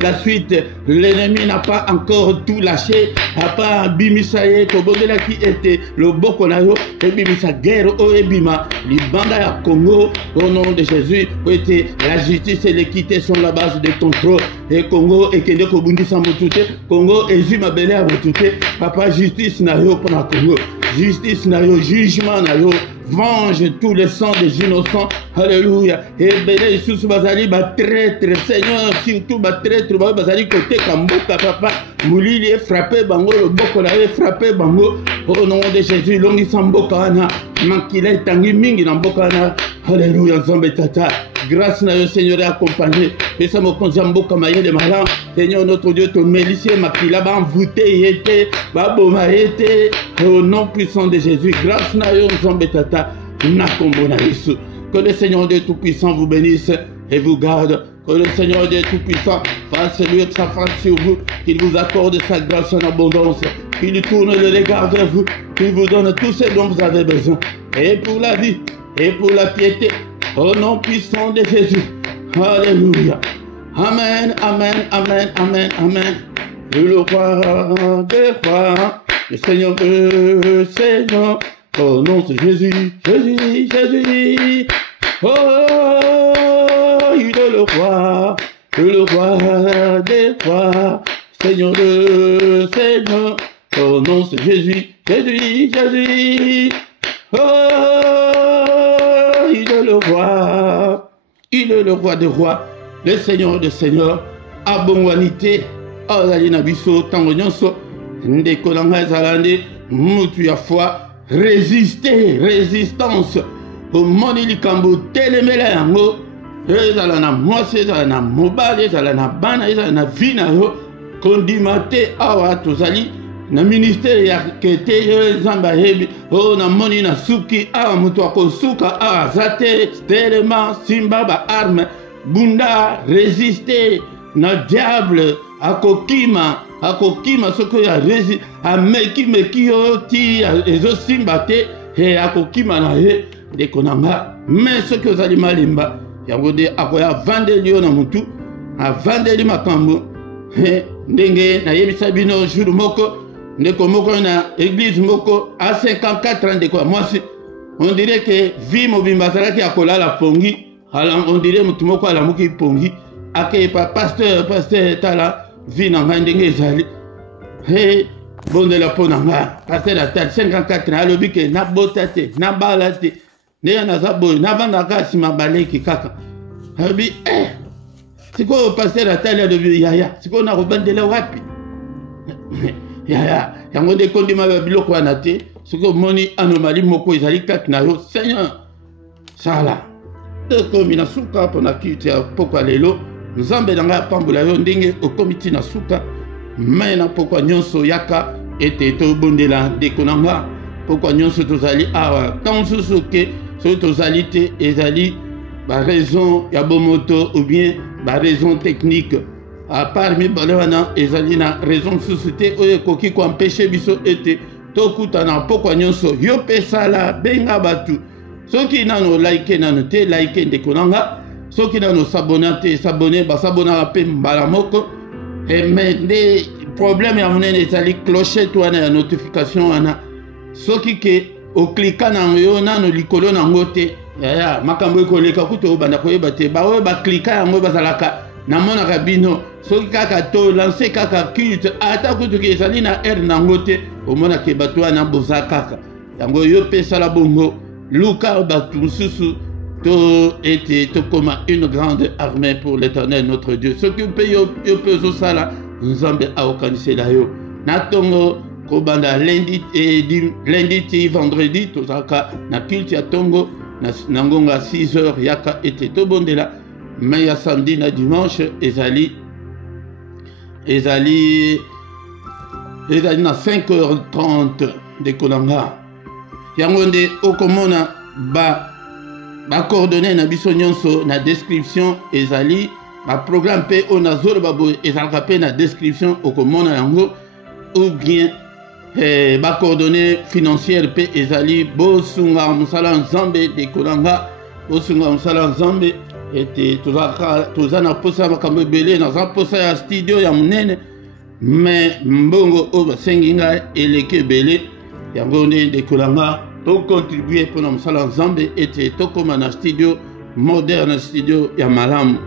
la suite, l'ennemi n'a pas encore tout lâché, à part Bimisaye, au bon de la qui était le Bokonayo, et Bimisa guerre au Ebima, l'Ibanda à Congo, au nom de Jésus, où était la justice et l'équité sont la base de ton trône, et Congo, et Kende Kobundi Samotute, Congo, et Zuma Belé à Motute, papa, justice n'a yo pour la Congo, justice n'a yo, jugement n'a yo. Venge tous les sangs des innocents. Alléluia. Et Béné sous Bazali ba traître, Seigneur, surtout ba traître, Bazali côté Kamboka papa. Moulili est frappé bango, le boko est frappé bango. Au nom de Jésus, longi samboka ana, mankile tangi mingi na mboka ana. Alléluia, Nzambe tata. Grâce à Dieu, Seigneur, accompagné. Et ça me conduit beaucoup à de malin. Seigneur, notre Dieu, te mélissé, ma pila, envoûté, été, baboma, été. Au nom puissant de Jésus, grâce à Dieu, Nzambe tata. Que le Seigneur Dieu Tout-Puissant vous bénisse et vous garde. Que le Seigneur Dieu Tout-Puissant fasse lui de sa face sur vous, qu'il vous accorde sa grâce en abondance, qu'il tourne le regard vers vous, qu'il vous donne tout ce dont vous avez besoin. Et pour la vie, et pour la piété, au nom puissant de Jésus. Alléluia. Amen, amen, amen, amen, amen. Le roi des rois, le Seigneur, Ton nom c'est Jésus, Jésus, Jésus. Oh, il est le roi des rois, Seigneur de Seigneur. Ton nom c'est Jésus, Jésus, Jésus. Oh, il est le roi des rois, le Seigneur des seigneurs. Abongwanité, ozali na biso tango nyonso, ndeko na ngai zalande mutu ya foi, résistance. Omoni likambo telemela yango, ezala na mwasi, ezala na mobali, ezala na bana, ezala na vi na yo, kondima te awa tozali na ministère ya kete yo nzambe ayebi. O namoni na suki awa mutu akosuka awa zate telema simba ba arme bunda résister na diable akokima soko ya resi ameki yo ti ezo simba te he akokima na ye ndeko na nga. Mais soki ozali malemba yango de akoya vandeli yo na mutu avandeli makambo ndenge nayebisa bino jour moko ndeko moko na église moko à 54 ans ndeko ya mwasi, on dirait que vie mobimba azalaki akolala pongi, on dirait mutu moko alamuki pongi akepa pasteur tala vie na ngai ndenge ezali bondela mpo na nga pasteur atali 54 ans alobi ke nabota te nabala te ndenge naza boye navandaka nsima baleki kaka alobi sikoyo pasteur atali alobi yaya sikoyo nakobandela wapi yaya yango nde kondima biloko wana te soki omoni anomalie moko ezali kati na yo Seigneur sala tokomi na suka mpo na kiti ya pokwa lelo nzambe na ngai apambola yo ndenge okomi ti na suka mai na pokwa nyonso yaka ete tobondela ndeko na nga pokwa nyonso tozali awa ntango mosusu ke soki tozali te ezali baraison ya bomoto ou bien baraison technique. À part mibale wana ezali na raison mosusu te oyo ekoki koampeshe biso ete tokutana pokwa nyonso yo mpe sala benga batu soki nano like nano te like ndeko na nga soki nano sabona te sabone basabonaka mpe mbala moko mais nde problème ya monene ezali clochette wana ya notification wana soki ke oklika nango yo nano likolo nango te yaya makambo ekoleka kutu obanda koyeba te baoyo baklika yango bazalaka namonaka bino soki kaka to lance kaka culte ata kutuki ezali na aire nango te omonaka bato wana boza kaka yango yo mpe sala bongo luka bato mosusu to ete tokoma une grande armée pour l'Éternel notre Dieu soki mpe yo mpe ozosala nzambe aokanisela yo na ntongo kobanda lundi ti vendredi tozalaka na culte ya ntongo na ngonga 6 heures yaka ete tobondela mais ya samedi na dimanche ezali na 5h30 de kolanga yango nde okomona ba coordonnées na biso nyonso na description ezali ba programme pe ona zolo babo ezalaka pe na description okomona yango ou bien ba coordonnées financières pe ezali bosunga musala nzambe de kolanga bosunga musala nzambe ete toza na posa makambo ebele naza posa ya studio ya monene mais mbongo oyo basengi ngai eleki ebele yango nde ndeko na nga tocontribue mpona mosala nzambe ete tokóma na studio moderne studio ya malamu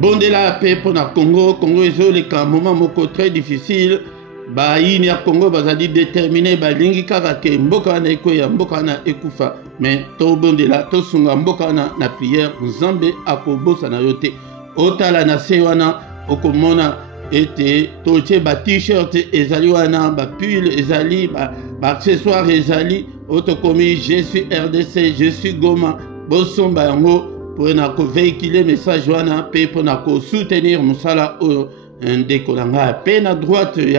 bondela mpe mpona congo ezoleka moment moko très difficile bayini ya congo bazali déterminé balingi kaka ke mboka wana ekoya mboka wana ekufa mais tobondela tosunga mboka wana na prière nzambe akobosana yo te otala na se wana okomona ete totie ba t-shirt ezali wana ba pull ezali ba accessoire ezali otokomi je suis RDC je suis Goma bosomba yango mpona kovéhicule message wana mpe mpona kosoutenir mosala oyo ndeko na ngai mpe na droite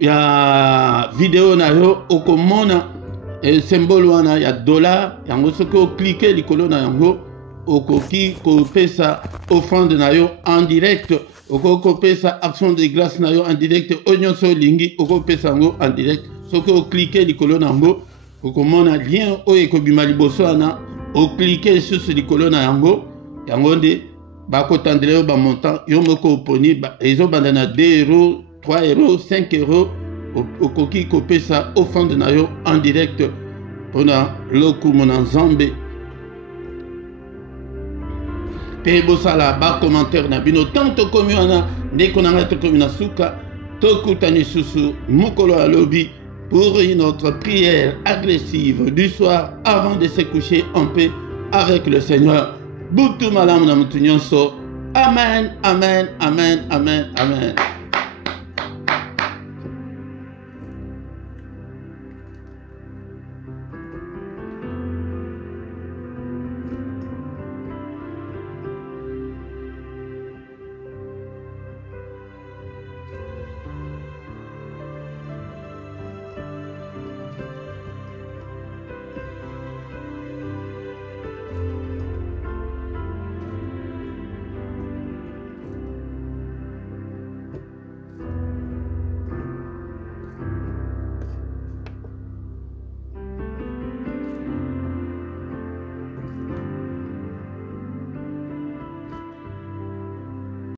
ya video na yo okomona symbole wana ya dollar yango soki oklike likolo na yango okoki kopesa offrande na yo en direct okoki kopesa action de grâce na yo en direct oyo nyonso olingi okopesa yango en direct soki oklike likolo na yango okomona lien oyo ekobima liboso wana oklike lisusu likolo na yango yango nde bakotandela yo bamontant yo moko oponi ezobanda na 2 euros 3 euros 5 euros okoki kopesa offrande na yo en direct pona lokumu na Nzambe. Pe bosala ba commentaire na bino tant tokomi wana ndeko na ngai tokomi na suka tokutani susu mokolo ya lobi pour notre prière agressive du soir avant de se coucher en paix avec le Seigneur. Butu malamu na mutu nyonso. Amen, amen, amen, amen, amen.